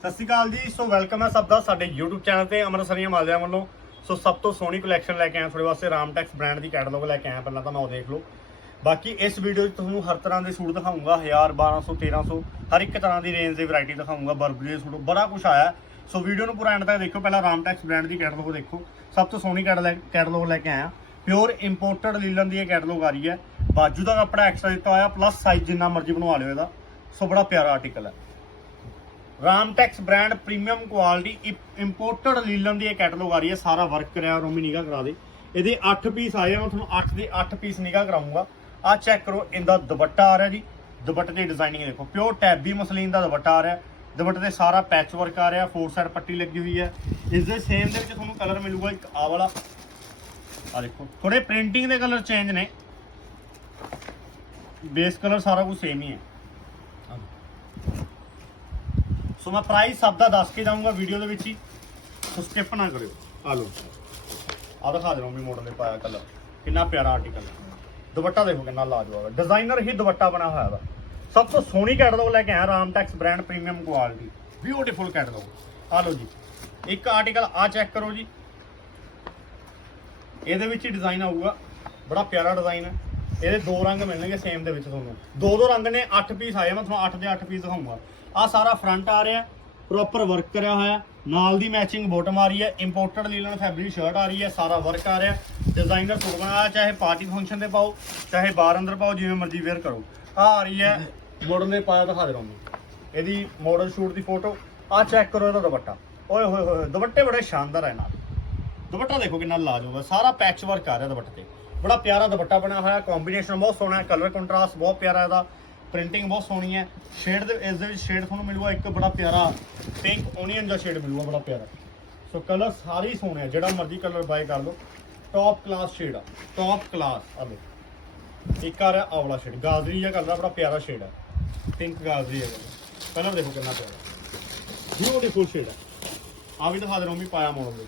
ਸਤਿ ਸ਼੍ਰੀ ਅਕਾਲ ਜੀ। ਸੋ ਵੈਲਕਮ ਹੈ ਸਭ ਦਾ ਸਾਡੇ YouTube ਚੈਨਲ ਤੇ ਅਮਰਸਰੀਆਂ ਮਾਲਿਆਂ ਵੱਲੋਂ। ਸੋ ਸਭ ਤੋਂ ਸੋਹਣੀ ਕਲੈਕਸ਼ਨ ਲੈ ਕੇ ਆਇਆ ਤੁਹਾਡੇ ਵਾਸਤੇ ਰਾਮਟੈਕਸ ਬ੍ਰਾਂਡ ਦੀ ਕੈਟਲੌਗ ਲੈ ਕੇ ਆਇਆ, ਪਹਿਲਾਂ ਤਾਂ ਮੈਂ ਉਹ ਦੇਖ ਲਓ। ਬਾਕੀ ਇਸ ਵੀਡੀਓ 'ਚ ਤੁਹਾਨੂੰ ਹਰ ਤਰ੍ਹਾਂ ਦੇ ਸੂਟ ਦਿਖਾਉਂਗਾ 1000 1200 1300 ਹਰ ਇੱਕ ਤਰ੍ਹਾਂ ਦੀ ਰੇਂਜ ਦੇ ਵੈਰਾਈਟੀ ਦਿਖਾਉਂਗਾ ਬਰਬਰੀ ਦੇ ਸੂਟ, ਬੜਾ ਕੁਝ ਆਇਆ। ਸੋ ਵੀਡੀਓ ਨੂੰ ਪੂਰਾ ਐਂਡ ਤੱਕ ਦੇਖੋ ਪਹਿਲਾਂ ਰਾਮਟੈਕਸ ਬ੍ਰਾਂਡ ਦੀ ਕੈਟਲੌਗ ਦੇਖੋ। ਸਭ ਤੋਂ ਸੋਹਣੀ ਕੈਟਲੌਗ ਲੈ ਕੇ ਆਇਆ। ਪਿਓਰ ਇੰਪੋਰਟਡ ਲੀਲਨ ਦੀ ਇਹ ਕੈਟਲੌਗ ਆ ਰਹੀ ਹੈ। ਬਾਜੂ ਦਾ ਕੱਪੜਾ ਐਕਸਟਰਾ ਦਿੱਤਾ ਹੋਇਆ ਪਲੱਸ ਸਾਈਜ਼ ਜਿੰਨਾ ਮਰਜ਼ੀ ਬਣਵਾ ਲਿਓ ਇਹਦਾ। ਸੋ ਬੜਾ ਪਿਆਰਾ ਆਰਟੀਕਲ ਹੈ। Ramtex brand premium quality imported linen ਦੀ ਇਹ ਕੈਟਲੌਗ ਆ ਰਹੀ ਹੈ, ਸਾਰਾ ਵਰਕ ਕਰਿਆ, ਰੋਮੀ ਨਿਗਾ ਕਰਾ ਦੇ। ਇਹਦੇ 8 ਪੀਸ ਆਏ ਆ, ਮੈਂ ਤੁਹਾਨੂੰ 8 ਦੇ 8 ਪੀਸ ਨਿਗਾ ਕਰਾਉਂਗਾ। ਆ ਚੈੱਕ ਕਰੋ, ਇਹਦਾ ਦੁਪੱਟਾ ਆ ਰਿਹਾ ਜੀ। ਦੁਪੱਟੇ ਦੀ ਡਿਜ਼ਾਈਨਿੰਗ ਦੇਖੋ ਪਿਓਰ ਟੈਬੀ ਮਸਲੀਨ ਦਾ ਦੁਪੱਟਾ ਆ ਰਿਹਾ। ਦੁਪੱਟੇ ਤੇ ਸਾਰਾ ਪੈਚ ਵਰਕ ਆ ਰਿਹਾ ਫੋਰ ਸਾਈਡ ਪੱਟੀ ਲੱਗੀ ਹੋਈ ਹੈ। ਇਸ ਦੇ ਸੇਮ ਦੇ ਵਿੱਚ ਤੁਹਾਨੂੰ ਕਲਰ ਮਿਲੂਗਾ ਇੱਕ ਆ ਵਾਲਾ। ਆ ਦੇਖੋ ਥੋੜੇ ਪ੍ਰਿੰਟਿੰਗ ਦੇ ਕਲਰ ਚੇਂਜ ਨੇ। ਬੇਸ ਕਲਰ ਸਾਰਾ ਕੁਝ ਸੇਮ ਹੀ ਹੈ ਆਹ ਦੇਖੋ। ਸੋ ਮੈਂ ਪ੍ਰਾਈਸ ਸਭ ਦਾ ਦੱਸ ਕੇ ਜਾਊਂਗਾ ਵੀਡੀਓ ਦੇ ਵਿੱਚ ਹੀ। ਸੋ ਸਕਿਪ ਨਾ ਕਰਿਓ। ਆ ਲਓ। ਆ ਦਿਖਾ ਦੇ ਵੀ ਮਾਡਲ ਦੇ ਪਾਇਆ ਕਲਰ ਕਿੰਨਾ ਪਿਆਰਾ ਆਰਟੀਕਲ ਦੁਪੱਟਾ ਦੇਖੋ ਕਿੰਨਾ ਲਾਜਵਾਬ ਹੈ। ਡਿਜ਼ਾਈਨਰ ਹੀ ਦੁਪੱਟਾ ਬਣਾ ਹੋਇਆ ਵਾ। ਸਭ ਤੋਂ ਸੋਹਣੀ ਕੈਟਲੌਗ ਲੈ ਕੇ ਆਇਆ Ramtex brand premium quality beautiful catalogue ਆ ਲਓ ਜੀ। ਇੱਕ ਆਰਟੀਕਲ ਆ ਚੈੱਕ ਕਰੋ ਜੀ। ਇਹਦੇ ਵਿੱਚ ਹੀ ਡਿਜ਼ਾਈਨ ਆਊਗਾ। ਬੜਾ ਪਿਆਰਾ ਡਿਜ਼ਾਈਨ ਹੈ। ਇਹਦੇ ਦੋ ਰੰਗ ਮਿਲਣਗੇ ਸੇਮ ਦੇ ਵਿੱਚ ਤੁਹਾਨੂੰ। ਦੋ ਦੋ ਰੰਗ ਨੇ 8 ਪੀਸ ਆਏ ਆ, ਮੈਂ ਤੁਹਾਨੂੰ 8 ਦੇ 8 ਪੀਸ ਦਿਖਾਊਂਗਾ ਆ ਸਾਰਾ ਫਰੰਟ ਆ ਰਿਹਾ ਪ੍ਰੋਪਰ ਵਰਕ ਕਰਿਆ ਹੋਇਆ। ਨਾਲ ਦੀ ਮੈਚਿੰਗ ਬੋਟਮ ਆ ਰਹੀ ਹੈ ਇੰਪੋਰਟਡ ਲੀਲਨ ਫੈਬਰਿਕ ਸ਼ਰਟ ਆ ਰਹੀ ਹੈ ਸਾਰਾ ਵਰਕ ਆ ਰਿਹਾ। ਡਿਜ਼ਾਈਨਰ ਸੂਟ ਬਣਾਇਆ ਚਾਹੇ ਪਾਰਟੀ ਫੰਕਸ਼ਨ ਤੇ ਪਾਓ ਚਾਹੇ ਬਾਹਰ ਅੰਦਰ ਪਾਓ ਜਿਵੇਂ ਮਰਜ਼ੀ ਵੇਅਰ ਕਰੋ। ਆ ਆ ਰਹੀ ਹੈ ਮਾਡਲ ਦੇ ਪਾਇਆ ਦਿਖਾ ਦੇ ਰਹਾ ਇਹਦੀ ਮਾਡਲ ਸ਼ੂਟ ਦੀ ਫੋਟੋ ਆ ਚੈੱਕ ਕਰੋ ਇਹਦਾ ਦੁਪੱਟਾ। ਓਏ ਹੋਏ ਹੋਏ ਦੁਪੱਟੇ ਬੜੇ ਸ਼ਾਨਦਾਰ ਹੈ ਨਾਲ ਦੁਪੱਟਾ ਦੇਖੋ ਕਿੰਨਾ ਲਾਜਵਾਬ ਹੈ ਸਾਰਾ ਪੈਚ ਵਰਕ ਆ ਰਿਹਾ ਦੁਪੱਟੇ ਤੇ। ਬੜਾ ਪਿਆਰਾ ਦੁਪੱਟਾ ਬਣਿਆ ਹੋਇਆ ਕੰਬੀਨੇਸ਼ਨ ਬਹੁਤ ਸੋਹਣਾ ਹੈ ਕਲਰ ਕੰਟਰਾਸਟ ਬਹੁਤ ਪਿਆਰਾ ਇਹਦਾ ਪ੍ਰਿੰਟਿੰਗ ਬਹੁਤ ਸੋਹਣੀ ਹੈ। ਸ਼ੇਡ ਦੇ ਇਸ ਦੇ ਵਿੱਚ ਸ਼ੇਡ ਤੁਹਾਨੂੰ ਮਿਲੂਗਾ, ਇੱਕ ਬੜਾ ਪਿਆਰਾ ਪਿੰਕ ਓਨੀਅਨ ਦਾ ਸ਼ੇਡ ਮਿਲੂਗਾ, ਬੜਾ ਪਿਆਰਾ। ਸੋ ਕਲਰ ਸਾਰੇ ਹੀ ਸੋਹਣੇ ਆ, ਜਿਹੜਾ ਮਰਜ਼ੀ ਕਲਰ ਬਾਏ ਕਰ ਲਓ। ਟੌਪ ਕਲਾਸ ਸ਼ੇਡ ਆ ਟੌਪ ਕਲਾਸ ਆ ਲਓ। ਇੱਕ ਆ ਰਿਹਾ ਆਵਲਾ ਸ਼ੇਡ ਗਾਜ਼ਰੀ ਜਿਹਾ ਕਲਰ ਬੜਾ ਪਿਆਰਾ ਸ਼ੇਡ ਹੈ ਪਿੰਕ ਗਾਜ਼ਰੀ ਹੈ ਕਲਰ ਦੇਖੋ ਕਿੰਨਾ ਪਿਆਰਾ। ਬਿਊਟੀਫੁਲ ਸ਼ੇਡ ਹੈ ਆ ਵੀ ਦਿਖਾ ਦੇ ਰਹਾ ਪਾਇਆ ਮੋਡਲ ਦੇ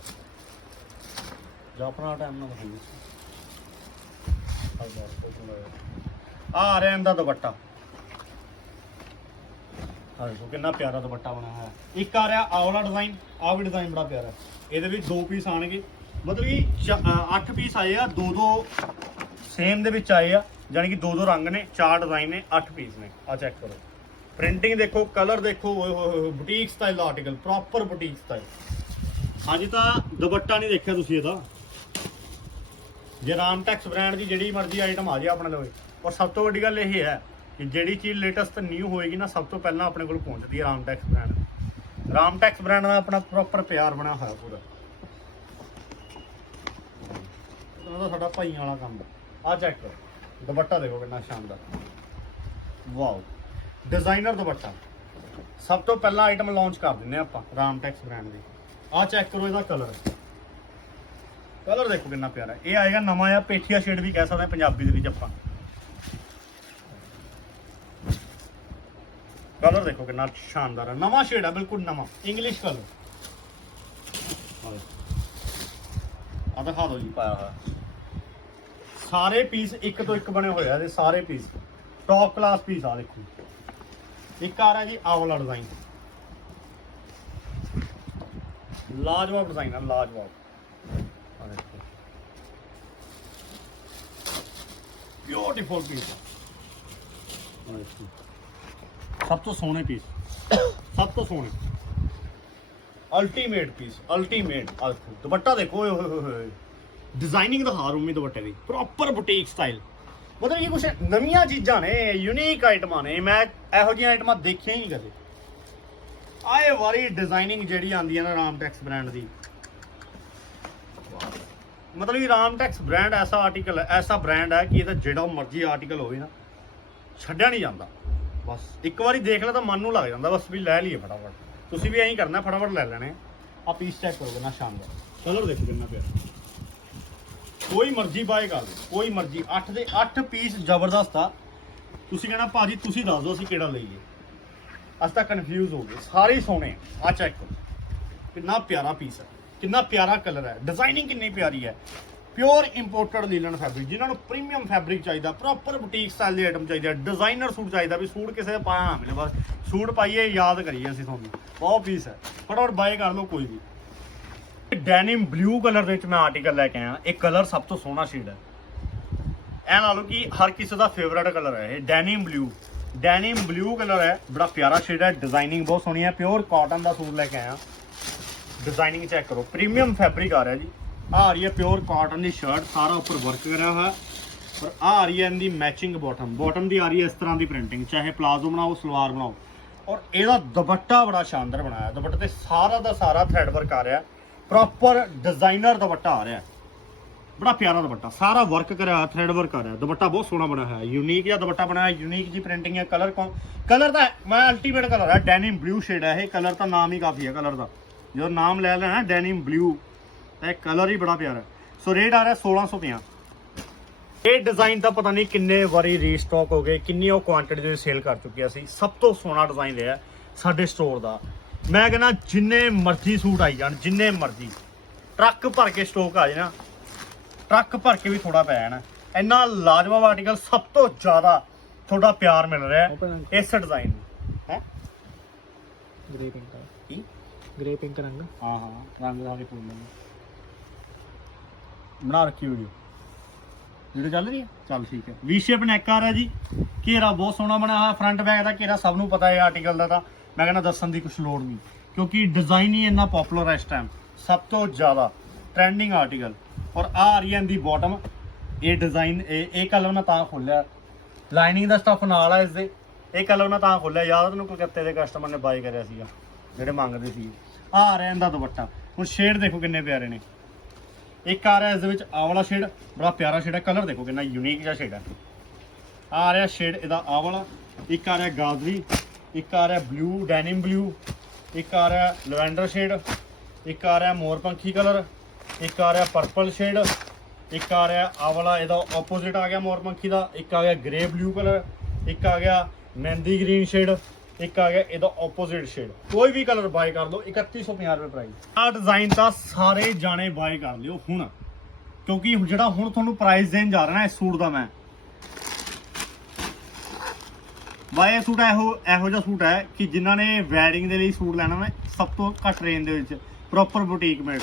ਜਾਂ ਆਪਣਾ ਟਾਈਮ ਨਾ ਦਿਖਾਈਏ। ਆ ਆ ਰਿਹਾ ਇਹਦਾ ਦੁਪੱਟਾ। ਆ ਦੇਖੋ ਕਿੰਨਾ ਪਿਆਰਾ ਦੁਪੱਟਾ ਬਣਾਇਆ ਹੋਇਆ। ਇੱਕ ਆ ਰਿਹਾ ਆਹ ਵਾਲਾ ਡਿਜ਼ਾਈਨ ਆਹ ਵੀ ਡਿਜ਼ਾਈਨ ਬੜਾ ਪਿਆਰਾ। ਇਹਦੇ ਵਿੱਚ ਦੋ ਪੀਸ ਆਣਗੇ। ਮਤਲਬ ਕਿ 8 ਪੀਸ ਆਏ ਆ, ਦੋ ਦੋ ਸੇਮ ਦੇ ਵਿੱਚ ਆਏ ਆ। ਯਾਨੀ ਕਿ ਦੋ ਦੋ ਰੰਗ ਨੇ, ਚਾਰ ਡਿਜ਼ਾਈਨ ਨੇ 8 ਪੀਸ ਨੇ। ਆ ਚੈੱਕ ਕਰੋ। ਪ੍ਰਿੰਟਿੰਗ ਦੇਖੋ ਕਲਰ ਦੇਖੋ, ਓਏ ਹੋਏ ਬੁਟੀਕ ਸਟਾਈਲ ਦਾ ਆਰਟੀਕਲ ਪ੍ਰੋਪਰ ਬੁਟੀਕ ਸਟਾਈਲ ਹਾਂਜੀ ਤਾਂ ਦੁਪੱਟਾ ਨਹੀਂ ਦੇਖਿਆ ਤੁਸੀਂ ਇਹਦਾ। ਜੇ ਰਾਮਟੈਕਸ ਬ੍ਰਾਂਡ ਦੀ ਜਿਹੜੀ ਮਰਜ਼ੀ ਆਈਟਮ ਆ ਜਾਏ ਆਪਣੇ ਲਵੇ ਔਰ ਸਭ ਤੋਂ ਵੱਡੀ ਗੱਲ ਇਹ ਹੈ ਕਿ ਜਿਹੜੀ ਚੀਜ਼ ਲੇਟੈਸਟ ਨਿਊ ਹੋਏਗੀ ਨਾ, ਸਭ ਤੋਂ ਪਹਿਲਾਂ ਆਪਣੇ ਕੋਲ ਪਹੁੰਚਦੀ ਹੈ ਰਾਮਟੈਕਸ ਬ੍ਰਾਂਡ ਰਾਮਟੈਕਸ ਬ੍ਰਾਂਡ ਦਾ ਆਪਣਾ ਪ੍ਰੋਪਰ ਪਿਆਰ ਬਣਿਆ ਹੋਇਆ ਪੂਰਾ। ਉਹਦਾ ਸਾਡਾ ਭਾਈਆਂ ਵਾਲਾ ਕੰਮ। ਆ ਚੈੱਕ ਕਰੋ। ਦੁਪੱਟਾ ਦੇਖੋ ਕਿੰਨਾ ਸ਼ਾਨਦਾਰ। ਵਾਓ। ਡਿਜ਼ਾਈਨਰ ਦੁਪੱਟਾ। ਸਭ ਤੋਂ ਪਹਿਲਾਂ ਆਈਟਮ ਲਾਂਚ ਕਰ ਦਿੰਨੇ ਆਪਾਂ ਰਾਮਟੈਕਸ ਬ੍ਰਾਂਡ ਦੀ। ਆ ਚੈੱਕ ਕਰੋ ਇਹਦਾ ਕਲਰ ਕਲਰ ਦੇਖੋ ਕਿੰਨਾ ਪਿਆਰਾ ਇਹ ਆਏਗਾ ਨਵਾਂ ਆ ਪੇਠੀਆ ਸ਼ੇਡ ਵੀ ਕਹਿ ਸਕਦੇ ਪੰਜਾਬੀ ਦੇ ਵਿੱਚ ਆਪਾਂ। ਕਲਰ ਦੇਖੋ ਕਿੰਨਾ ਸ਼ਾਨਦਾਰ ਹੈ। ਨਵਾਂ ਸ਼ੇਡ ਹੈ ਬਿਲਕੁਲ ਨਵਾਂ। English colour. ਆ ਦਿਖਾ। ਦਿਓ ਜੀ। ਪਾਇਆ ਹੋਇਆ ਸਾਰੇ ਪੀਸ ਇੱਕ ਤੋਂ ਇੱਕ ਬਣੇ ਹੋਏ ਆ ਇਹਦੇ ਸਾਰੇ ਪੀਸ ਟੌਪ ਕਲਾਸ ਪੀਸ ਆ ਦੇਖੋ। ਇੱਕ ਆ ਰਿਹਾ ਜੀ ਆਹ ਵਾਲਾ ਡਿਜ਼ਾਈਨ ਲਾਜਵਾਬ ਡਿਜ਼ਾਈਨ ਆ ਲਾਜਵਾਬ ਆ ਦੇਖੋ ਬਿਊਟੀਫੁਲ ਪੀਸ ਸਭ ਤੋਂ ਸੋਹਣੇ ਪੀਸ ਸਭ ਤੋਂ ਸੋਹਣੇ ਅਲਟੀਮੇਟ ਪੀਸ ਅਲਟੀਮੇਟ ਆ ਦੇਖੋ ਦੁਪੱਟਾ ਦੇਖੋ ਓਏ ਹੋਏ ਹੋਏ ਡਿਜ਼ਾਈਨਿੰਗ ਦਿਖਾ ਰੂਮੀ ਦੁਪੱਟੇ ਦੀ ਪ੍ਰੋਪਰ ਬੁਟੀਕ ਸਟਾਈਲ ਮਤਲਬ ਇਹ ਕੁਝ ਨਵੀਆਂ ਚੀਜ਼ਾਂ ਨੇ ਯੂਨੀਕ ਆਈਟਮਾਂ ਨੇ ਮੈਂ ਇਹੋ ਜਿਹੀਆਂ ਆਈਟਮਾਂ ਦੇਖੀਆਂ ਹੀ ਨਹੀਂ ਕਦੇ ਆਏ ਵਾਰੀ ਡਿਜ਼ਾਈਨਿੰਗ ਜਿਹੜੀ ਆਉਂਦੀ ਹੈ ਨਾ ਰਾਮਟੈਕਸ ਬ੍ਰਾਂਡ ਦੀ ਮਤਲਬ ਇਹ ਰਾਮਟੈਕਸ ਬ੍ਰਾਂਡ ਐਸਾ ਆਰਟੀਕਲ ਹੈ, ਐਸਾ ਬ੍ਰਾਂਡ ਹੈ ਕਿ ਇਹਦਾ ਜਿਹੜਾ ਮਰਜ਼ੀ ਆਰਟੀਕਲ ਹੋਵੇ ਨਾ, ਛੱਡਿਆ ਨਹੀਂ ਜਾਂਦਾ। ਬਸ, ਇੱਕ ਵਾਰੀ ਦੇਖ ਲੈ ਤਾਂ ਮਨ ਨੂੰ ਲੱਗ ਜਾਂਦਾ, ਬਸ ਵੀ ਲੈ ਲਈਏ ਫਟਾਫਟ। ਤੁਸੀਂ ਵੀ ਐਂ ਕਰਨਾ, ਫਟਾਫਟ ਲੈ ਲੈਣੇ। ਆ ਪੀਸ ਚੈੱਕ ਕਰੋ ਕਿੰਨਾ ਸ਼ਾਨਦਾਰ ਕਲਰ ਦੇਖੋ ਕਿੰਨਾ ਪਿਆਰਾ ਕੋਈ ਮਰਜ਼ੀ ਬਾਏ ਕਰ ਲਓ, ਕੋਈ ਮਰਜ਼ੀ। 8 ਦੇ 8 ਪੀਸ ਜ਼ਬਰਦਸਤ ਆ। ਤੁਸੀਂ ਕਹਿਣਾ, ਭਾਜੀ, ਤੁਸੀਂ ਦੱਸ ਦਿਓ ਅਸੀਂ ਕਿਹੜਾ ਲਈਏ? ਅਸੀਂ ਤਾਂ ਕਨਫਿਊਜ਼ ਹੋ ਗਏ। ਸਾਰੇ ਸੋਹਣੇ ਆ। ਚੈੱਕ ਕਰੋ। ਕਿੰਨਾ ਪਿਆਰਾ ਪੀਸ ਹੈ। ਕਿੰਨਾ ਪਿਆਰਾ ਕਲਰ ਹੈ ਡਿਜ਼ਾਈਨਿੰਗ ਕਿੰਨੀ ਪਿਆਰੀ ਹੈ। ਪਿਓਰ ਇੰਪੋਰਟਡ ਲੀਲਨ ਫੈਬਰਿਕ ਜਿਨ੍ਹਾਂ ਨੂੰ ਪ੍ਰੀਮੀਅਮ ਫੈਬਰਿਕ ਚਾਹੀਦਾ ਪ੍ਰੋਪਰ ਬੁਟੀਕ ਸਟਾਈਲ ਦੇ ਆਈਟਮ ਚਾਹੀਦੀ ਹੈ ਡਿਜ਼ਾਈਨਰ ਸੂਟ ਚਾਹੀਦਾ ਵੀ ਸੂਟ ਕਿਸੇ ਦੇ ਪਾਇਆ ਨਾ ਮਿਲੇ, ਬਸ ਸੂਟ ਪਾਈਏ, ਯਾਦ ਕਰੀਏ ਅਸੀਂ ਤੁਹਾਨੂੰ। ਬਹੁਤ ਪੀਸ ਹੈ, ਫਟਾਫਟ ਬਾਏ ਕਰ ਲਓ ਕੋਈ ਵੀ। ਡੈਨਿਮ ਬਲੂ ਕਲਰ ਦੇ ਵਿੱਚ ਮੈਂ ਆਰਟੀਕਲ ਲੈ ਕੇ ਆਇਆ, ਇਹ ਕਲਰ ਸਭ ਤੋਂ ਸੋਹਣਾ ਸ਼ੇਡ ਹੈ। ਐ ਲਾ ਲਓ ਕਿ ਹਰ ਕਿਸੇ ਦਾ ਫੇਵਰਟ ਕਲਰ ਹੈ, ਇਹ denim blue denim blue colour ਹੈ, ਬੜਾ ਪਿਆਰਾ ਸ਼ੇਡ ਹੈ ਡਿਜ਼ਾਈਨਿੰਗ ਬਹੁਤ ਸੋਹਣੀ ਹੈ ਪਿਓਰ ਕਾਟਨ ਦਾ ਸੂਟ ਲੈ ਕੇ ਆਇਆ। ਡਿਜ਼ਾਈਨਿੰਗ ਚੈੱਕ ਕਰੋ। ਪ੍ਰੀਮੀਅਮ ਫੈਬਰਿਕ ਆ ਰਿਹਾ ਜੀ। ਆ ਆ ਰਹੀ ਹੈ ਪਿਓਰ ਕਾਟਨ ਦੀ ਸ਼ਰਟ ਸਾਰਾ ਉੱਪਰ ਵਰਕ ਕਰਿਆ ਹੋਇਆ। ਔਰ ਆ ਆ ਰਹੀ ਹੈ ਇਹਦੀ ਮੈਚਿੰਗ ਬਾਟਮ ਬਾਟਮ ਦੀ ਆ ਰਹੀ ਹੈ ਇਸ ਤਰ੍ਹਾਂ ਦੀ ਪ੍ਰਿੰਟਿੰਗ ਚਾਹੇ ਪਲਾਜ਼ੋ ਬਣਾਓ, ਸਲਵਾਰ ਬਣਾਓ। ਔਰ ਇਹਦਾ ਦੁਪੱਟਾ ਬੜਾ ਸ਼ਾਨਦਾਰ ਬਣਾਇਆ। ਦੁਪੱਟੇ ਤੇ ਸਾਰਾ ਦਾ ਸਾਰਾ ਥ੍ਰੈਡ ਵਰਕ ਆ ਰਿਹਾ। ਪ੍ਰੋਪਰ ਡਿਜ਼ਾਈਨਰ ਦੁਪੱਟਾ ਆ ਰਿਹਾ। ਬੜਾ ਪਿਆਰਾ ਦੁਪੱਟਾ। ਸਾਰਾ ਵਰਕ ਕਰਿਆ ਹੋਇਆ ਥ੍ਰੈਡ ਵਰਕ ਆ ਰਿਹਾ। ਦੁਪੱਟਾ ਬਹੁਤ ਸੋਹਣਾ ਬਣਿਆ ਹੈ ਯੂਨੀਕ ਜਿਹਾ ਦੁਪੱਟਾ ਬਣਾਇਆ ਯੂਨੀਕ ਜੀ ਪ੍ਰਿੰਟਿੰਗ ਹੈ। ਕਲਰ ਕੌਣ? ਕਲਰ ਦਾ ਮੈਂ ਅਲਟੀਮੇਟ ਕਲਰ ਹੈ ਡੈਨਿਮ ਬਲੂ ਸ਼ੇਡ ਹੈ ਇਹ। ਕਲਰ ਤਾਂ ਨਾਮ ਹੀ ਕਾਫੀ ਹੈ ਕਲਰ ਦਾ। ਜਦੋਂ ਨਾਮ ਲੈ ਲੈਣਾ ਡੈਨਿਮ ਬਲੂ ਤਾਂ ਇਹ ਕਲਰ ਹੀ ਬੜਾ ਪਿਆਰਾ। ਸੋ ਰੇਟ ਆ ਰਿਹਾ 1650 ਇਹ ਡਿਜ਼ਾਈਨ ਤਾਂ ਪਤਾ ਨਹੀਂ ਕਿੰਨੇ ਵਾਰੀ ਰੀਸਟਾਕ ਹੋ ਗਏ ਕਿੰਨੀ ਉਹ ਕੁਆਂਟੀਟੀ ਦੇ ਸੇਲ ਕਰ ਚੁੱਕਿਆ ਸੀ ਸਭ ਤੋਂ ਸੋਹਣਾ ਡਿਜ਼ਾਈਨ ਰਿਹਾ ਸਾਡੇ ਸਟੋਰ ਦਾ। ਮੈਂ ਕਹਿੰਦਾ ਜਿੰਨੇ ਮਰਜ਼ੀ ਸੂਟ ਆਈ ਜਾਣ ਜਿੰਨੇ ਮਰਜ਼ੀ। ਟਰੱਕ ਭਰ ਕੇ ਸਟਾਕ ਆ ਨਾ ਟਰੱਕ ਭਰ ਕੇ ਵੀ ਥੋੜਾ ਪੈ ਜਾਣਾ। ਇੰਨਾ ਲਾਜਵਾਬ ਆਰਟੀਕਲ ਸਭ ਤੋਂ ਜ਼ਿਆਦਾ ਤੁਹਾਡਾ ਪਿਆਰ ਮਿਲ ਰਿਹਾ ਇਸ ਡਿਜ਼ਾਈਨ ਨੂੰ। ਹੈ? ਗ੍ਰੇ ਪਿੰਕ ਗ੍ਰੇ ਪਿੰਕ ਰੰਗ। ਹਾਂ ਹਾਂ, ਰੰਗ ਦਾ ਕੇ ਫੁੱਲ ਬਣਾ ਰੱਖੀ ਵੀਡੀਓ ਵੀਡੀਓ ਚੱਲ ਰਹੀ ਹੈ ਚੱਲ ਠੀਕ ਹੈ ਵੀ ਸ਼ੇਪ ਨੈਕ ਆ ਜੀ। ਘੇਰਾ ਬਹੁਤ ਸੋਹਣਾ ਬਣਿਆ ਹੋਇਆ। ਫਰੰਟ ਬੈਕ ਦਾ ਘੇਰਾ ਸਭ ਨੂੰ ਪਤਾ ਹੈ ਆਰਟੀਕਲ ਦਾ ਤਾਂ। ਮੈਂ ਕਹਿੰਦਾ ਦੱਸਣ ਦੀ ਕੁਝ ਲੋੜ ਨਹੀਂ। ਕਿਉਂਕਿ ਡਿਜ਼ਾਈਨ ਹੀ ਇੰਨਾ ਪਪੂਲਰ ਹੈ ਇਸ ਟਾਈਮ ਸਭ ਤੋਂ ਜ਼ਿਆਦਾ ਟ੍ਰੈਂਡਿੰਗ ਆਰਟੀਕਲ ਔਰ ਆ ਆ ਰਹੀ ਹੈ ਇਹਦੀ ਬਾਟਮ ਇਹ ਡਿਜ਼ਾਈਨ ਇਹ ਇਹ ਕਲਰ ਮੈਂ ਤਾਂ ਖੋਲਿਆ ਲਾਈਨਿੰਗ ਦਾ ਸਟਫ ਨਾਲ ਆ ਇਸ ਦੇ ਇਹ ਕਲਰ ਮੈਂ ਤਾਂ ਖੋਲਿਆ ਯਾਦ ਤੈਨੂੰ, ਕਲਕੱਤੇ ਦੇ ਕਸਟਮਰ ਨੇ ਬਾਈ ਕਰਿਆ ਸੀਗਾ। ਜਿਹੜੇ ਮੰਗਦੇ ਸੀ। ਆ ਰਿਹਾ ਇਹਦਾ ਦੁਪੱਟਾ। ਹੁਣ ਸ਼ੇਡ ਦੇਖੋ ਕਿੰਨੇ ਪਿਆਰੇ ਨੇ। ਇੱਕ ਆ ਰਿਹਾ ਇਸ ਦੇ ਵਿੱਚ ਆਹ ਵਾਲਾ ਸ਼ੇਡ ਬੜਾ ਪਿਆਰਾ ਸ਼ੇਡ ਹੈ ਕਲਰ ਦੇਖੋ ਕਿੰਨਾ ਯੂਨੀਕ ਜਿਹਾ ਸ਼ੇਡ ਹੈ ਆ ਰਿਹਾ ਸ਼ੇਡ ਇਹਦਾ ਆਹ ਵਾਲਾ ਇੱਕ ਆ ਰਿਹਾ ਗਾਜ਼ਰੀ, ਇੱਕ ਆ ਰਿਹਾ ਬਲੂ ਡੈਨਿਮ ਬਲੂ ਇੱਕ ਆ ਰਿਹਾ ਲਵੈਂਡਰ ਸ਼ੇਡ ਇੱਕ ਆ ਰਿਹਾ ਮੋਰਪੰਖੀ ਕਲਰ ਇੱਕ ਆ ਰਿਹਾ ਪਰਪਲ ਸ਼ੇਡ ਇੱਕ ਆ ਰਿਹਾ ਆਹ ਵਾਲਾ ਇਹਦਾ ਆਪੋਜ਼ਿਟ ਆ ਗਿਆ ਮੋਰਪੰਖੀ ਦਾ, ਇੱਕ ਆ ਗਿਆ ਗ੍ਰੇ ਬਲੂ ਕਲਰ ਇੱਕ ਆ ਗਿਆ ਮਹਿੰਦੀ ਗ੍ਰੀਨ ਸ਼ੇਡ ਇੱਕ ਆ ਗਿਆ ਇਹਦਾ ਆਪੋਜ਼ਿਟ ਸ਼ੇਡ ਕੋਈ ਵੀ ਕਲਰ ਬਾਈ ਕਰ ਲਓ 3150 ਰੁਪਏ ਪ੍ਰਾਈਸ ਆਹ ਡਿਜ਼ਾਈਨ ਤਾਂ ਸਾਰੇ ਜਾਣੇ ਬਾਈ ਕਰ ਲਿਓ ਹੁਣ। ਕਿਉਂਕਿ ਜਿਹੜਾ ਹੁਣ ਤੁਹਾਨੂੰ ਪ੍ਰਾਈਸ ਦੇਣ ਜਾ ਰਿਹਾ ਨਾ, ਇਸ ਸੂਟ ਦਾ ਮੈਂ। ਬਾਈ ਇਹ ਸੂਟ ਇਹੋ ਇਹੋ ਜਿਹਾ ਸੂਟ ਹੈ ਕਿ ਜਿਨ੍ਹਾਂ ਨੇ ਵੈਡਿੰਗ ਦੇ ਲਈ ਸੂਟ ਲੈਣਾ ਨਾ ਸਭ ਤੋਂ ਘੱਟ ਰੇਂਜ ਦੇ ਵਿੱਚ ਪ੍ਰੋਪਰ ਬੁਟੀਕ ਮੇਡ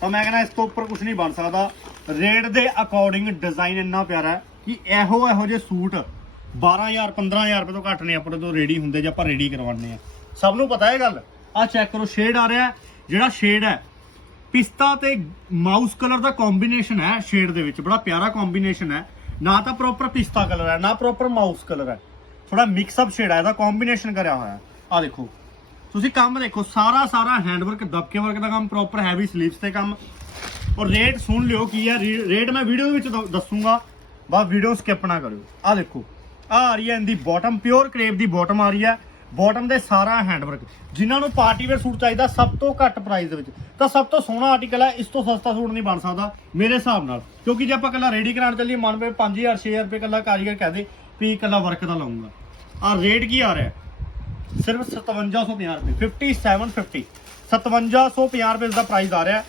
ਤਾਂ ਮੈਂ ਕਹਿੰਦਾ ਇਸ ਤੋਂ ਉੱਪਰ ਕੁਝ ਨਹੀਂ ਬਣ ਸਕਦਾ। ਰੇਟ ਦੇ ਅਕੋਰਡਿੰਗ ਡਿਜ਼ਾਈਨ ਇੰਨਾ ਪਿਆਰਾ ਹੈ ਕਿ ਇਹੋ ਇਹੋ ਜਿਹੇ ਸੂਟ 12000 15000 ਰੁਪਏ ਤੋਂ ਘੱਟ ਨੇ ਆਪਣੇ ਤੋਂ ਰੈਡੀ ਹੁੰਦੇ ਜੇ ਆਪਾਂ ਰੈਡੀ ਕਰਵਾਉਂਦੇ ਆ ਸਭ ਨੂੰ ਪਤਾ ਹੈ ਗੱਲ? ਆ ਚੈੱਕ ਕਰੋ ਸ਼ੇਡ ਆ ਰਿਹਾ ਜਿਹੜਾ ਸ਼ੇਡ ਹੈ, ਪਿਸਤਾ ਤੇ ਮਾਊਸ ਕਲਰ ਦਾ ਕੰਬੀਨੇਸ਼ਨ ਹੈ ਸ਼ੇਡ ਦੇ ਵਿੱਚ, ਬੜਾ ਪਿਆਰਾ ਕੰਬੀਨੇਸ਼ਨ ਹੈ। ਨਾ ਤਾਂ ਪ੍ਰੋਪਰ ਪਿਸਤਾ ਕਲਰ ਹੈ, ਨਾ ਪ੍ਰੋਪਰ ਮਾਊਸ ਕਲਰ ਹੈ। ਥੋੜਾ ਮਿਕਸ ਅਪ ਸ਼ੇਡ ਹੈ, ਇਹਦਾ ਕੰਬੀਨੇਸ਼ਨ ਕਰਿਆ ਹੋਇਆ ਹੈ। ਆ ਦੇਖੋ, ਤੁਸੀਂ ਕੰਮ ਦੇਖੋ, ਸਾਰਾ ਸਾਰਾ ਹੈਂਡਵਰਕ ਦਬਕੇ ਵਰਕ ਦਾ ਕੰਮ ਪ੍ਰੋਪਰ ਹੈਵੀ ਸਲੀਵਸ ਤੇ ਕੰਮ। ਔਰ ਰੇਟ ਸੁਣ ਲਿਓ ਕੀ ਹੈ ਰੇਟ ਮੈਂ ਵੀਡੀਓ ਵਿੱਚ ਦ- ਦੱਸੂਗਾ। ਬਸ ਵੀਡੀਓ ਸਕਿਪ ਨਾ ਕਰਿਓ। ਆ ਦੇਖੋ ਆ ਆ ਰਹੀ ਹੈ ਇਹਦੀ ਬਾਟਮ ਪਿਓਰ ਕਰੇਪ ਦੀ ਬਾਟਮ ਆ ਰਹੀ ਹੈ। ਬਾਟਮ ਦੇ ਸਾਰਾ ਹੈਂਡਵਰਕ ਜਿਨ੍ਹਾਂ ਨੂੰ ਪਾਰਟੀ ਵੇਅਰ ਸੂਟ ਚਾਹੀਦਾ, ਸਭ ਤੋਂ ਘੱਟ ਪ੍ਰਾਈਸ ਦੇ ਵਿੱਚ। ਤਾਂ ਸਭ ਤੋਂ ਸੋਹਣਾ ਆਰਟੀਕਲ ਹੈ, ਇਸ ਤੋਂ ਸਸਤਾ ਸੂਟ ਨਹੀਂ ਬਣ ਸਕਦਾ, ਮੇਰੇ ਹਿਸਾਬ ਨਾਲ। ਕਿਉਂਕਿ ਜੇ ਆਪਾਂ ਕੱਲਾ ਰੈਡੀ ਕਰਾਉਣ ਚੱਲੀਏ, ਮਨ ਪਏ 5000 6000 ਰੁਪਏ ਕੱਲਾ ਕਾਰੀਗਰ ਕਹਦੇ ਵੀ ਕੱਲਾ ਵਰਕ ਦਾ ਲਾਉਂਗਾ ਆ ਰੇਟ ਕੀ ਆ ਰਿਹਾ? ਹੈ ਸਿਰਫ 5750 ਰੁਪਏ 5750 5750 ਰੁਪਏ ਦਾ ਪ੍ਰਾਈਸ ਆ ਰਿਹਾ।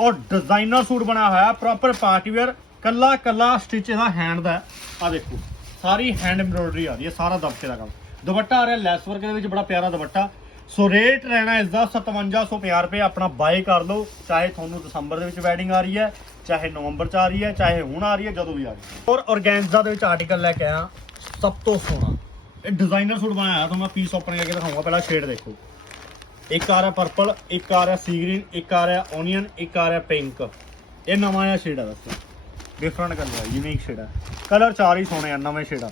ਔਰ ਡਿਜ਼ਾਈਨਰ ਸੂਟ ਬਣਾਇਆ ਹੋਇਆ ਪ੍ਰੋਪਰ ਪਾਰਟੀ ਵੇਅਰ ਕੱਲਾ ਕੱਲਾ ਸਟਿਚ ਇਹਦਾ ਹੈਂਡ ਦਾ ਆ ਦੇਖੋ। ਸਾਰੀ ਹੈਂਡ ਐਮਬ੍ਰੋਇਡਰੀ ਆ ਰਹੀ ਹੈ, ਸਾਰਾ ਦਬਕੇ ਦਾ ਕੰਮ। ਦੁਪੱਟਾ ਆ ਰਿਹਾ ਲੈਸ ਵਰਕ ਦੇ ਵਿੱਚ, ਬੜਾ ਪਿਆਰਾ ਦੁਪੱਟਾ। ਸੋ ਰੇਟ ਰਹਿਣਾ ਇਸ ਦਾ 5750 ਰੁਪਏ, ਆਪਣਾ ਬਾਏ ਕਰ ਲਓ। ਚਾਹੇ ਤੁਹਾਨੂੰ ਦਸੰਬਰ ਦੇ ਵਿੱਚ ਵੈਡਿੰਗ ਆ ਰਹੀ ਹੈ, ਚਾਹੇ ਨਵੰਬਰ ਚ ਆ ਰਹੀ ਹੈ, ਚਾਹੇ ਹੁਣ ਆ ਰਹੀ ਹੈ, ਜਦੋਂ ਵੀ ਆ ਰਹੀ ਹੈ। ਔਰ ਔਰਗੈਂਜ਼ਾ ਦੇ ਵਿੱਚ ਆਰਟੀਕਲ ਲੈ ਕੇ ਆਇਆ, ਸਭ ਤੋਂ ਸੋਹਣਾ। ਇਹ ਡਿਜ਼ਾਈਨਰ ਸੂਟ ਬਣਾਇਆ ਤਾਂ ਮੈਂ ਪੀਸ ਓਪਨ ਕਰਕੇ ਦਿਖਾਉਂਗਾ, ਪਹਿਲਾਂ ਸ਼ੇਡ ਦੇਖੋ। ਇੱਕ ਆ ਰਿਹਾ ਪਰਪਲ ਇੱਕ ਆ ਰਿਹਾ ਸੀ ਗ੍ਰੀਨ ਇੱਕ ਆ ਰਿਹਾ ਓਨੀਅਨ ਇੱਕ ਆ ਰਿਹਾ ਪਿੰਕ ਇਹ ਨਵਾਂ ਆ ਸ਼ੇਡ ਆ, ਦੱਸੋ। ਡਿਫਰੈਂਟ ਕਲਰ ਹੈ ਯੂਨੀਕ ਸ਼ੇਡ ਹੈ। ਕਲਰ ਚਾਰ ਹੀ ਸੋਹਣੇ ਆ, ਨਵੇਂ ਸ਼ੇਡ ਆ।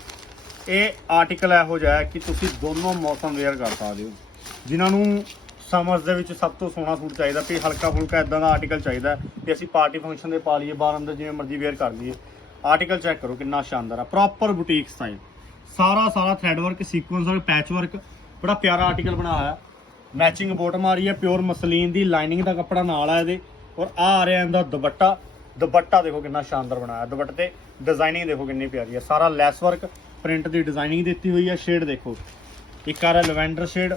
ਇਹ ਆਰਟੀਕਲ ਇਹੋ ਜਿਹਾ ਹੈ ਕਿ ਤੁਸੀਂ ਦੋਨੋਂ ਮੌਸਮ ਵੇਅਰ ਕਰ ਸਕਦੇ ਹੋ। ਜਿਨ੍ਹਾਂ ਨੂੰ ਸਮਰਸ ਦੇ ਵਿੱਚ ਸਭ ਤੋਂ ਸੋਹਣਾ ਸੂਟ ਚਾਹੀਦਾ ਵੀ ਹਲਕਾ ਫੁਲਕਾ ਇਦਾਂ ਦਾ ਆਰਟੀਕਲ ਚਾਹੀਦਾ ਤੇ ਅਸੀਂ ਪਾਰਟੀ ਫੰਕਸ਼ਨ ਦੇ ਪਾ ਲਈਏ, ਬਾਹਰ ਅੰਦਰ ਜਿਵੇਂ ਮਰਜ਼ੀ ਵੇਅਰ ਕਰ ਲਈਏ। ਆਰਟੀਕਲ ਚੈੱਕ ਕਰੋ ਕਿੰਨਾ ਸ਼ਾਨਦਾਰ ਆ। ਪ੍ਰੋਪਰ ਬੁਟੀਕ ਸਟਾਈਲ ਸਾਰਾ ਸਾਰਾ thread work sequins work patch work ਬੜਾ ਪਿਆਰਾ ਆਰਟੀਕਲ ਬਣਾਇਆ ਹੋਇਆ ਮੈਚਿੰਗ ਬੋਟਮ ਆ ਰਹੀ ਹੈ ਪਿਓਰ ਮਸਲੀਨ ਦੀ ਲਾਈਨਿੰਗ ਦਾ ਕੱਪੜਾ ਨਾਲ ਆ ਇਹਦੇ। ਔਰ ਆ ਆ ਰਿਹਾ ਇਹਦਾ ਦੁਪੱਟਾ। ਦੁਪੱਟਾ ਦੇਖੋ ਕਿੰਨਾ ਸ਼ਾਨਦਾਰ ਬਣਾਇਆ। ਦੁਪੱਟੇ ਤੇ ਡਿਜ਼ਾਈਨਿੰਗ ਦੇਖੋ ਕਿੰਨੀ ਪਿਆਰੀ ਹੈ। ਸਾਰਾ ਲੈਸ ਵਰਕ ਪ੍ਰਿੰਟ ਦੀ ਡਿਜ਼ਾਈਨਿੰਗ ਦਿੱਤੀ ਹੋਈ ਹੈ। ਸ਼ੇਡ ਦੇਖੋ। ਇੱਕ ਆ ਰਿਹਾ ਲਵੈਂਡਰ ਸ਼ੇਡ